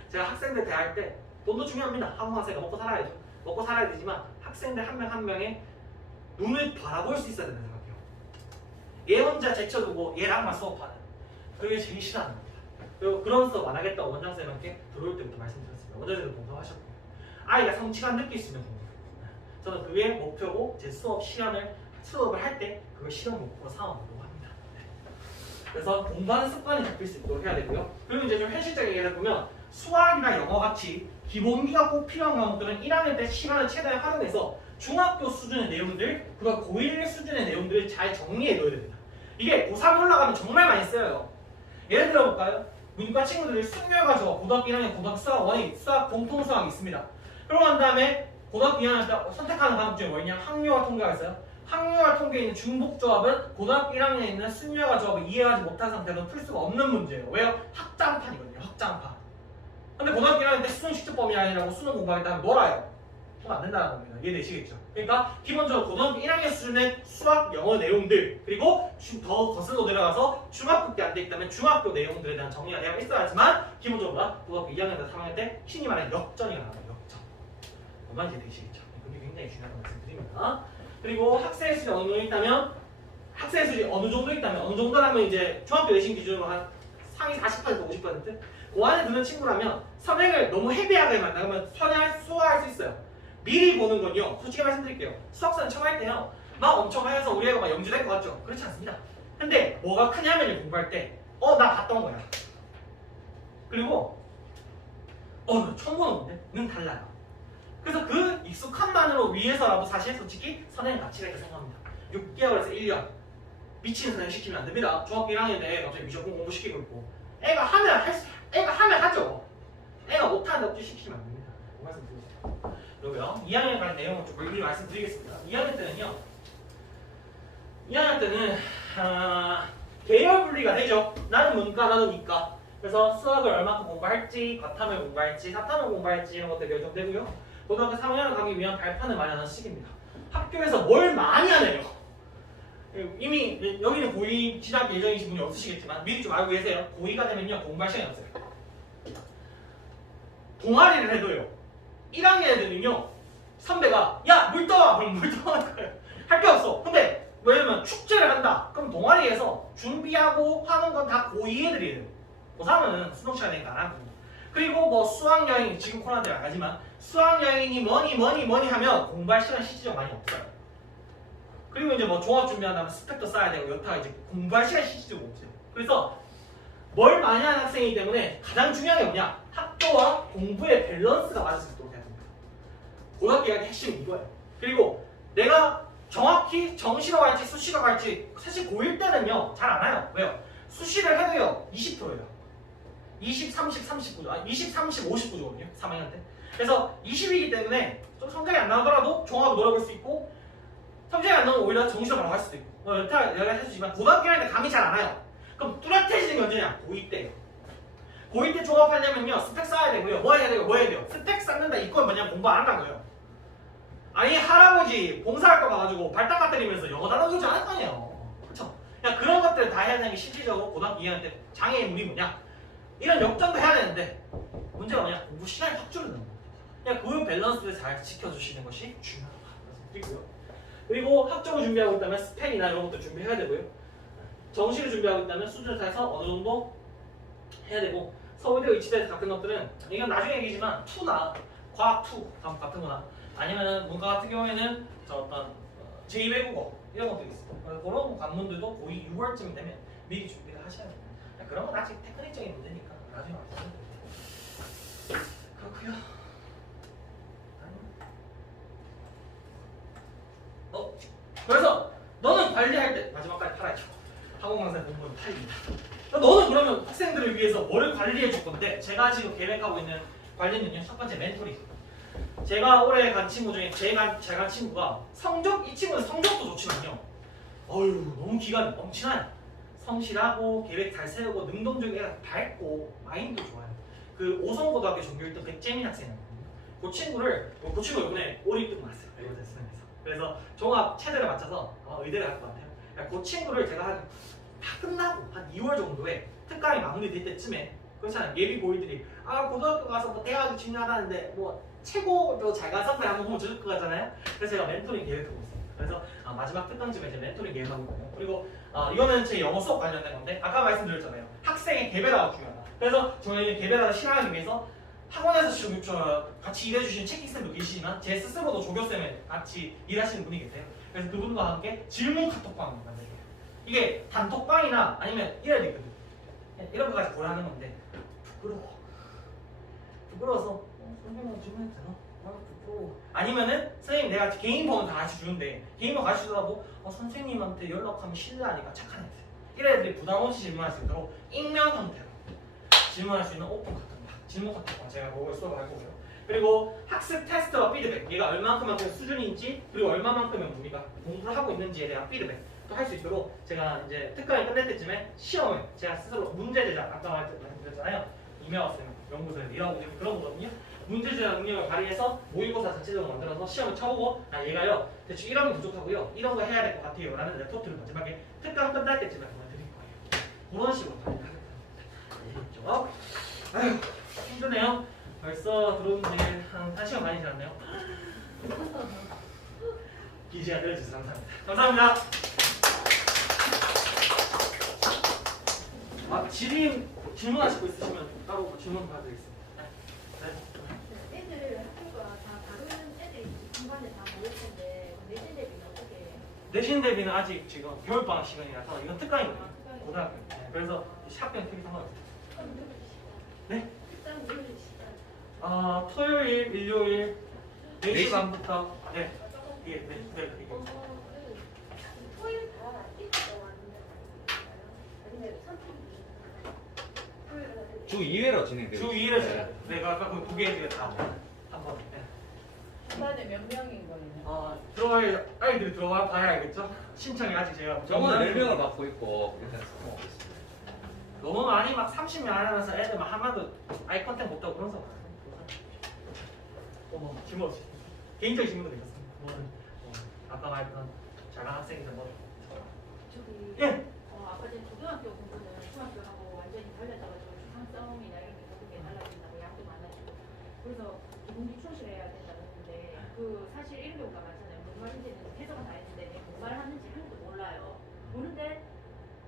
제가 학생들 대할 때 돈도 중요합니다. 학원생가 먹고 살아야죠. 먹고 살아야 되지만 학생들 한 명 한 명의 눈을 바라볼 수 있어야 된다고 생각해요. 얘 혼자 제쳐두고 얘랑만 수업하는 그게 제일 싫어하는 겁니다. 그리고 그런 수업 안 하겠다고 원장쌤한테 들어올 때부터 말씀드렸습니다. 원장쌤도 공감하셨고 아이가 성취감 느낄 수 있는 공부 저는 그게 목표고 제 수업을 할 때 그걸 실험 목표로 삼아보려고 합니다. 그래서 공부하는 습관이 잡힐 수 있도록 해야 되고요. 그리고 이제 좀 현실적인 예를 보면 수학이나 영어 같이 기본기가 꼭 필요한 과목들은 1학년 때 시간을 최대한 활용해서 중학교 수준의 내용들 그리고 고1 수준의 내용들을 잘 정리해 놓아야 됩니다. 이게 고3이 올라가면 정말 많이 쓰여요. 예를 들어 볼까요? 문과 친구들이 순열과 저 고등학교 1학년 고등학교 수학 원이 수학 공통 수학이 있습니다. 그러고 난 다음에 고등학교 2학년 때 선택하는 과목 중에 뭐있냐? 항류와 통계가 있어요. 항류와 통계에 있는 중복조합은 고등학교 1학년에 있는 순열과 조합을 이해하지 못한 상태로 풀 수가 없는 문제예요. 왜요? 확장판이거든요. 확장판. 근데 고등학교 1학년 때 수능 실습범위 아니라고 수능 공부하겠다면 놀아요. 그럼 안 된다는 겁니다. 이해되시겠죠? 그러니까 기본적으로 고등학교 1학년 수준의 수학, 영어 내용들 그리고 더 거슬러 내려가서 중학교 때 안 돼 있다면 중학교 내용들에 대한 정리가 되어 있어야지만 기본적으로 고등학교 2학년 때 3학년 때 신이 말하는 역전이 나와요. 역전. 뭔가 이해되시겠죠? 그게 굉장히 중요한 말씀드립니다. 그리고 학생의 수준이 어느 정도 있다면 학생의 수준이 어느 정도 있다면 어느 정도라면 이제 중학교 내신 기준으로 한 상위 40% 50% 그 안에 드는 친구라면 선행을 너무 헤비하게 만나면 수화할 수 있어요. 미리 보는 건요. 솔직히 말씀드릴게요. 수학선 처음 할 때요. 막 엄청 해서 우리 애가 막 영주될 것 같죠? 그렇지 않습니다. 근데 뭐가 크냐면요. 공부할 때 나 봤던 거야. 그리고 나 처음 보는 건데? 는 달라요. 그래서 그 익숙함만으로 위해서라도 사실 솔직히 선행 가치가 있다고 생각합니다. 6개월에서 1년 미친 선행 시키면 안 됩니다. 중학교 1학년 때 갑자기 무조건 공부시키고 있고 애가 하면 하죠. 애가 못하는데 억지 시키면 안 됩니다. 그 말씀 드리세요. 그리고요 2학년 간 내용을 좀 미리 말씀드리겠습니다. 2학년 때는 계열 분리가 되죠. 나는 문과, 나는 이과. 그래서 수학을 얼마큼 공부할지, 과탐을 공부할지, 사탐을 공부할지 이런 것들 결정되고요. 고등학교 3학년을 가기 위한 발판을 마련하는 시기입니다. 학교에서 뭘 많이 하네요. 이미 여기는 고2 진학 예정이신 분이 없으시겠지만 미리 좀 알고 계세요. 고2가 되면요 공부할 시간이 없어요. 동아리를 해도요 1학년 애들은요 선배가 야 물 떠와 그럼 물 떠와는 거예요. 할 게 없어. 근데 왜냐면 축제를 한다 그럼 동아리에서 준비하고 하는 건 다 고2 애들이에요. 고3은 수능 시간이니까 안 하고 그리고 뭐 수학여행 지금 코로나 때문에 안 가지만 수학여행이 뭐니 하면 공부할 시간 실질적으로 많이 없어요. 그리고 이제 뭐 종합 준비한다면 스펙도 쌓아야 되고 여타가 이제 공부할 시간 실질적으로 없어요. 그래서 뭘 많이 하는 학생이기 때문에 가장 중요한 게 뭐냐? 학교와 공부의 밸런스가 맞을 수 있도록 해야 됩니다. 고등학교 이야기 핵심은 이거예요. 그리고 내가 정확히 정시로 갈지 수시로 갈지 사실 고1 때는요 잘 안 와요. 왜요? 수시를 해도요 20%예요. 20, 30, 39죠. 20, 30, 59죠거든요. 3학년 때. 그래서 20이기 때문에 좀 성적이 안 나오더라도 종합을 노려볼 수 있고 성적이 안 나오면 오히려 정시로 바로 갈 수도 있고 여타 여러 가지 해주지만 고등학교 할 때 감이 잘 안 와요. 그럼 뚜렷해지는 게 언제냐? 고2 때예요. 고2 때 종합하려면요 스펙 쌓아야 되고요. 뭐 해야 돼요? 스펙 쌓는다 이건 뭐냐면 공부 안 한다는 거예요. 아니 할아버지 봉사할 거 봐가지고 발닦아 때리면서 영어 단어 외우지 않을 거 아니에요. 그렇죠? 그냥 그런 것들을 다 해야 되는 게 실질적으로 고등학교 2학년 때 장애인물이 뭐냐? 이런 역전도 해야 되는데 문제가 뭐냐? 공부 시간이 확 줄어드는 거예요. 그냥 그 밸런스를 잘 지켜주시는 것이 중요하다고 말씀드리고요. 그리고 학점을 준비하고 있다면 스펜이나 이런 것도 준비해야 되고요. 정시를 준비하고 있다면 수준을 타서 어느 정도 해야 되고 서울대 의치대 같은 것들은 이건 나중에 얘기지만 2나 과학 2 같은 거나 아니면은 문과 같은 경우에는 저 어떤 제2외국어 이런 것들이 있습니다. 그런 관문들도 거의 6월쯤 되면 미리 준비를 하셔야 됩니다. 그런 건 아직 테크닉적인 문제니까 나중에 말씀드릴게요. 그렇고요. 그래서 학원 강사의 공부는 8입니다. 너는 그러면 학생들을 위해서 뭐를 관리해 줄 건데 제가 지금 계획하고 있는 관리는요. 첫 번째 멘토링. 제가 올해 간 친구 중에 제가 잘 간 친구가 이 친구는 성적도 좋지만요. 어휴 너무 기가 넘치나요. 성실하고 계획 잘 세우고 능동적인 애가 밝고 마인드 좋아요. 그 오성고등학교 전교 1등 백재민 학생이거든요. 그 친구 이번에 올 1등 맞았어요. 외고자 수능에서. 그래서 종합 체제를 맞춰서 아마 의대를 갈 것 같아요. 그러니까 그 친구를 제가 다 끝나고 한 2월 정도에 특강이 마무리될 때쯤에 그렇잖아요. 예비 고이들이 고등학교 가서 뭐 대학이 중요하다는데 뭐 최고로 잘 간 선배 한번 보면 좋을 것 같잖아요. 그래서 제가 멘토링 계획하고 있어요. 그래서 마지막 특강쯤에 이제 멘토링 계획하고 있거든요. 그리고 이거는 제 영어 수업 관련된 건데 아까 말씀드렸잖아요. 학생의 개별화가 중요하다. 그래서 저희는 개별화를 실행하기 위해서 학원에서 지금 같이 일해주신 체킹쌤도 계시지만 제 스스로도 조교쌤에 같이 일하시는 분이 계세요. 그래서 그분과 함께 질문 카톡방을 만들어요. 이게 단톡방이나 아니면 이래야 되거든요. 이런 거까지 고려하는 건데 부끄러워서 선생님한테 질문해도 되나? 부끄러워. 아니면은 선생님 내가 개인 번호 다 같이 주는데 개인 번호 같이 주더라도 선생님한테 연락하면 실례하니까 착한 애들 이런 애들이 부담 없이 질문할 수 있도록 익명 형태로 질문할 수 있는 오픈 카톡방 질문 카톡방 제가 그걸 수업을 할 거고요. 그리고 학습 테스트와 피드백 얘가 얼마만큼의 수준인지 그리고 얼마만큼의 우리가 공부를 하고 있는지에 대한 피드백도 할 수 있도록 제가 이제 특강이 끝날 때쯤에 시험을 제가 스스로 문제 제작 아까 말씀드렸잖아요. 이명학 쌤 연구소에서 일하고 있는 그런 거거든요. 문제 제작 능력을 발휘해서 모의고사 자체적으로 만들어서 시험을 쳐보고 얘가요 대충 이런 거 부족하고요 이런 거 해야 될 것 같아요 라는 레포트를 마지막에 특강 끝날 때쯤에 보내드릴 거예요. 그런 식으로 관리를 하겠다. 아휴 힘드네요. 벌써 들어온 지 한 1시간 많이 지났네요. 긴 시간 들어주셔서 감사합니다. 감사합니다. 질문하시고 있으시면 따로 질문 받아드리겠습니다. 애들 학교가 다 다른 애들이 한 반에 다 모일 텐데 내신 대비는 어떻게 해요? 내신 대비는 아직 지금 겨울방학 시간이라서 이건 특강이거든요. 고등학교. 그래서 학교는 크게 상관없어요. 네? 일단 모일 시간. 토요일, 일요일 4시 반부터 네. 네. 토요일 다 일찍 왔는데 아니면 3분 주 2회로 진행돼요. 주 2일에 내가 아까 그 2개 다 한번 반에 몇 명인 거예요? 들어갈 아이들이 들어와 봐야 알겠죠? 신청이 아직 제가 저는 4명을 맡고 있고 일단 너무 많이 막 30명 하면서 애들 막 하나도 아이 컨택 못하고 그런 거 질문 없이 개인적인 질문도 있었습니다. 뭐는 아까 말했던 자가 학생이든 뭐 저기 예. 아까 전에 고등학교 공부는 중학교하고 완전히 달라져가지고 주상 싸움이나 이런 게 모든 게 달라진다고 양도 많아지고 그래서 기본기 충실해야 된다고 했는데 그 사실 이런 경우가 많잖아요. 뭔 말인지는 해석은 다 했는데 내가 뭔 말을 하는지 하나도 몰라요. 모르는데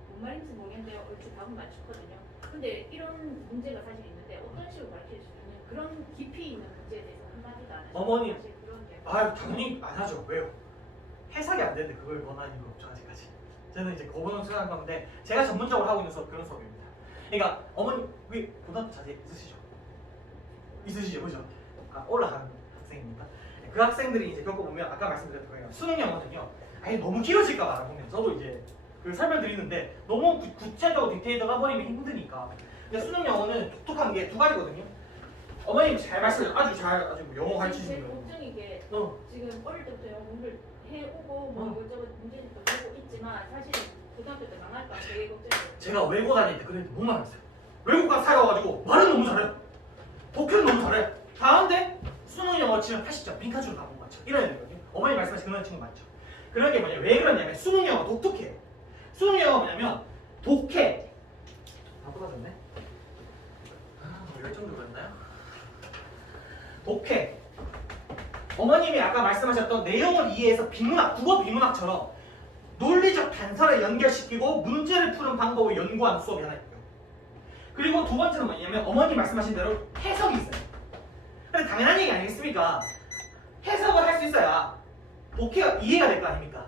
뭔 말인지 모르겠는데 얼추 답은 맞췄거든요. 근데 이런 문제가 사실 있는데 어떤 식으로 가르쳐 주는 그런 깊이 있는 문제에 대해서 한마디도 안 하시고 어머니. 사실 그런 게 당연히 안 하죠. 왜요? 해석이 안 되는데 그걸 원하는 거 없죠 아직까지. 저는 이제 거부는 수행한 건데 제가 전문적으로 하고 있는 수업 그런 수업입니다. 그러니까 어머니 왜 고등학교 자제 있으시죠? 그죠? 올라가는 학생입니다. 그 학생들이 이제 겪어보면 아까 말씀드렸던 거예요. 수능 영어는요. 너무 길어질까 봐 알아보면 저도 이제 그 설명드리는데 너무 구체적으로 디테일하게 버리면 힘드니까. 근데 수능 영어는 독특한 게 2가지거든요. 어머님 잘 말씀 아주 영어 가르치시는 제일 거예요. 걱정인 게 어. 지금 어릴 때부터 영어 공부를 해오고 뭐 이것저것 문제집도 보고 있지만 사실 고등학교 때 망할까 되게 걱정이에요. 제가 외고 다닐 때 그랬는데 못 말했어요. 외국 가서 살아가지고 말은 너무 잘해. 독해는 너무 잘해. 다한데 수능 영어 치면 80점 빈칸으로 다 못 맞춰. 이런 애들거든요. 어머니 말씀하신 그런 친구 맞죠? 그런 게 뭐냐 왜 그러냐면 수능 영어 독특해요. 수능 영어 뭐냐면 독해. 부러졌네. 열정도 그랬나요? 독해. 어머님이 아까 말씀하셨던 내용을 이해해서 비문학, 국어 비문학처럼 논리적 단서를 연결시키고 문제를 푸는 방법을 연구하는 수업이 하나 있고요. 그리고 2번째는 뭐냐면 어머니 말씀하신 대로 해석이 있어요. 근데 당연한 얘기 아니겠습니까? 해석을 할 수 있어야 독해가 이해가 될 거 아닙니까?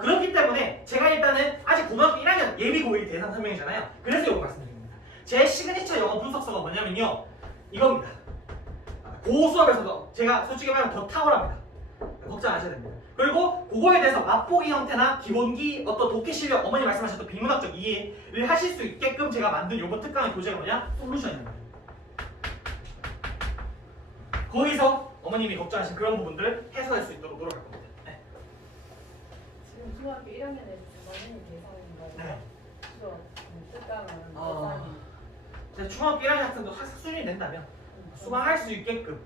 그렇기 때문에 제가 일단은 아직 고등학교 1학년 예비 고1 대상 설명이잖아요. 그래서 이거 말씀드립니다. 제 시그니처 영어 분석서가 뭐냐면요. 이겁니다. 고 수업에서도 제가 솔직히 말하면 더 탁월합니다. 걱정 안 하셔야 됩니다. 그리고 그거에 대해서 맛보기 형태나 기본기 어떤 독해 실력 어머니 말씀하셨던 비문학적 이해를 하실 수 있게끔 제가 만든 요번 특강의 교재가 뭐냐? 솔루션입니다. 거기서 어머님이 걱정하신 그런 부분들을 해소할 수 있도록 노력할 겁니다. 네. 지금 중학교 1학년에서 주반이 계산인 네. 거예요. 수업 특강은 이제 중학교 1학년 학생도 학습 수준이 된다면 수강할 수 있게끔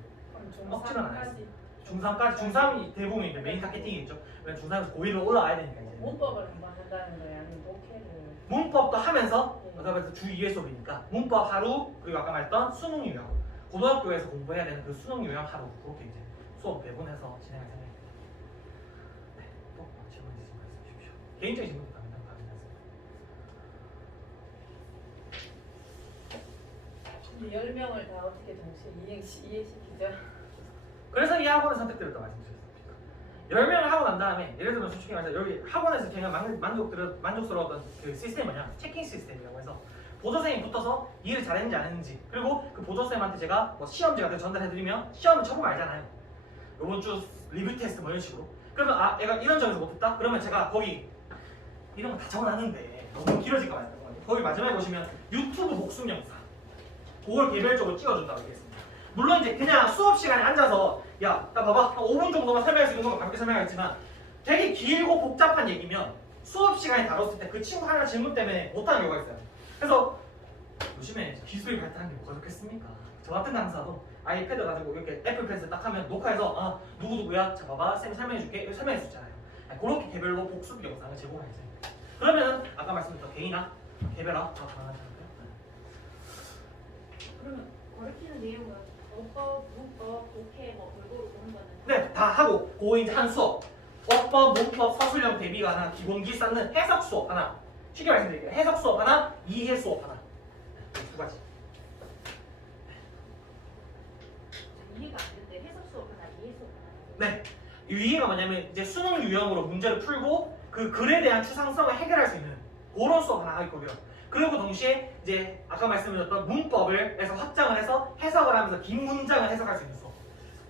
억지로는 안 했어요. 중3까지 중3이 대부분 이제 메인 타겟팅이겠죠. 왜냐면 중3에서 고1로 올라와야 되니까 이제. 문법을 한번 한다는 거예요. 아니면 독해를. 문법도 하면서 그다음에 주 2회 수업이니까 문법 하루 그리고 아까 말했던 수능 유형 고등학교에서 공부해야 되는 그 수능 유형 하루 그렇게 이제 수업 배분해서 진행할 생각입니다. 네, 또 질문 있으시면 말씀해 주십시오. 개인적인 질문도 가능하습니다. 근데 10명을 다 어떻게 동시에 이해시키죠? 그래서 이 학원을 선택드렸다고 말씀드렸습니다. 10명을 하고 난 다음에 예를 들면 솔직히 말해서 여기 학원에서 제가 만족스러웠던 그 시스템이 뭐냐 체킹 시스템이라고 해서 보조생이 붙어서 이해를 잘했는지 안 했는지 그리고 그 보조쌤한테 제가 뭐 시험지 같은 거 전달해드리면 시험을 쳐보면 알잖아요. 요번 주 리뷰 테스트 뭐 이런 식으로 그러면 아 얘가 이런 점에서 못했다? 그러면 제가 거기 이런 거 다 적어놨는데 너무 길어질까 말까 거기 마지막에 보시면 유튜브 복습 영상 그걸 개별적으로 찍어준다고 얘기했습니다. 물론 이제 그냥 수업 시간에 앉아서 야, 나 봐봐 한 5분 정도만 설명할 수 있는 것만 가볍게 설명하겠지만 되게 길고 복잡한 얘기면 수업 시간에 다뤘을 때 그 친구 하나 질문 때문에 못하는 경우가 있어요. 그래서 요즘에 기술이 발달한 게 뭐가 좋겠습니까? 저 같은 강사도 아이패드 가지고 이렇게 애플 펜슬 딱 하면 녹화해서 아 누구누구야 자 봐봐 쌤이 설명해줄게 이렇게 설명해줬잖아요. 그렇게 개별로 복습 영상을 제공할 예정입니다. 그러면은 아까 말씀드렸던 개인화, 개별화 다 가능하지 않을까요? 그러면 가르치는 내용은 어법, 문법, 독해 뭐 골고루 그런 거는 네, 다 하고 그 이제 한 수업 어법, 문법, 서술형 대비가 하나 기본기 쌓는 해석 수업 하나 쉽게 말씀드릴게요. 해석 수업 하나, 이해 수업 하나 두 가지. 이해가 안 되는데 해석 수업 하나, 이해 수업 하나. 네, 이 이해가 뭐냐면 이제 수능 유형으로 문제를 풀고 그 글에 대한 추상성을 해결할 수 있는 그런 수업 하나 하고 있고요. 그리고 동시에 이제 아까 말씀드렸던 문법을 해서 확장을 해서 해석을 하면서 긴 문장을 해석할 수 있는 수업.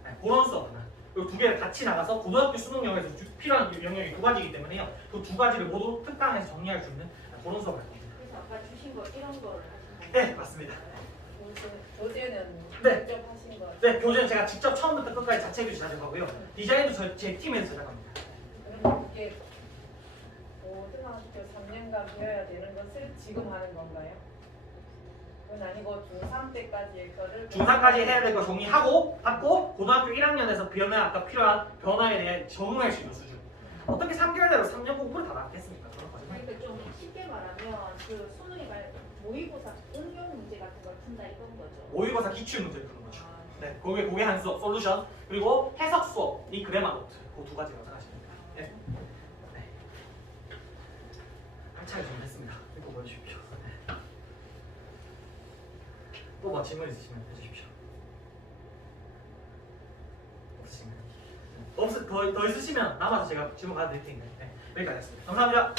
네, 그런 수업 하나. 그리고 두 개를 같이 나가서 고등학교 수능용에서 필요한 영역이 두 가지이기 때문에요. 그 두 가지를 모두 특강에서 정리할 수 있는 그런 수업을 할 겁니다. 그래서 아까 주신 거 이런 거를 하신 거예요? 네, 맞습니다. 교재는 네. 직접 하신 거. 네, 교재는 제가 직접 처음부터 끝까지 자체 교재 제작하고요. 디자인도 제 팀에서 제작합니다. 그럼 이게 고등학교 3년간 배워야 되는 것을 지금 하는 건가요? 그건 아니고 중3 때까지의 거를 중4까지 해야 될 거 정리하고 받고 고등학교 1학년에서 아까 필요한 변화에 대해 적응할 수 있는 수준. 어떻게 3개월내로 3년 공부를 다 낫겠습니까? 그런 거죠. 그러니까 좀 쉽게 말하면 그 수능에 갈 모의고사 응용 문제 같은 걸 푼다 이건 거죠. 모의고사 기출 문제를 푸는 거죠. 아, 네, 그게 한 수업 솔루션 그리고 해석 수업 이 그래마 노트 그 두 가지로 생각하시면 됩니다. 네. 네. 한차례 준비했습니다. 이거 보여주십시오. 네. 또 뭐 질문 있으시면 해주십시오. 없으시면 더 있으시면 남아서 제가 질문 받아드릴 테니까 네, 여기까지 하겠습니다. 감사합니다.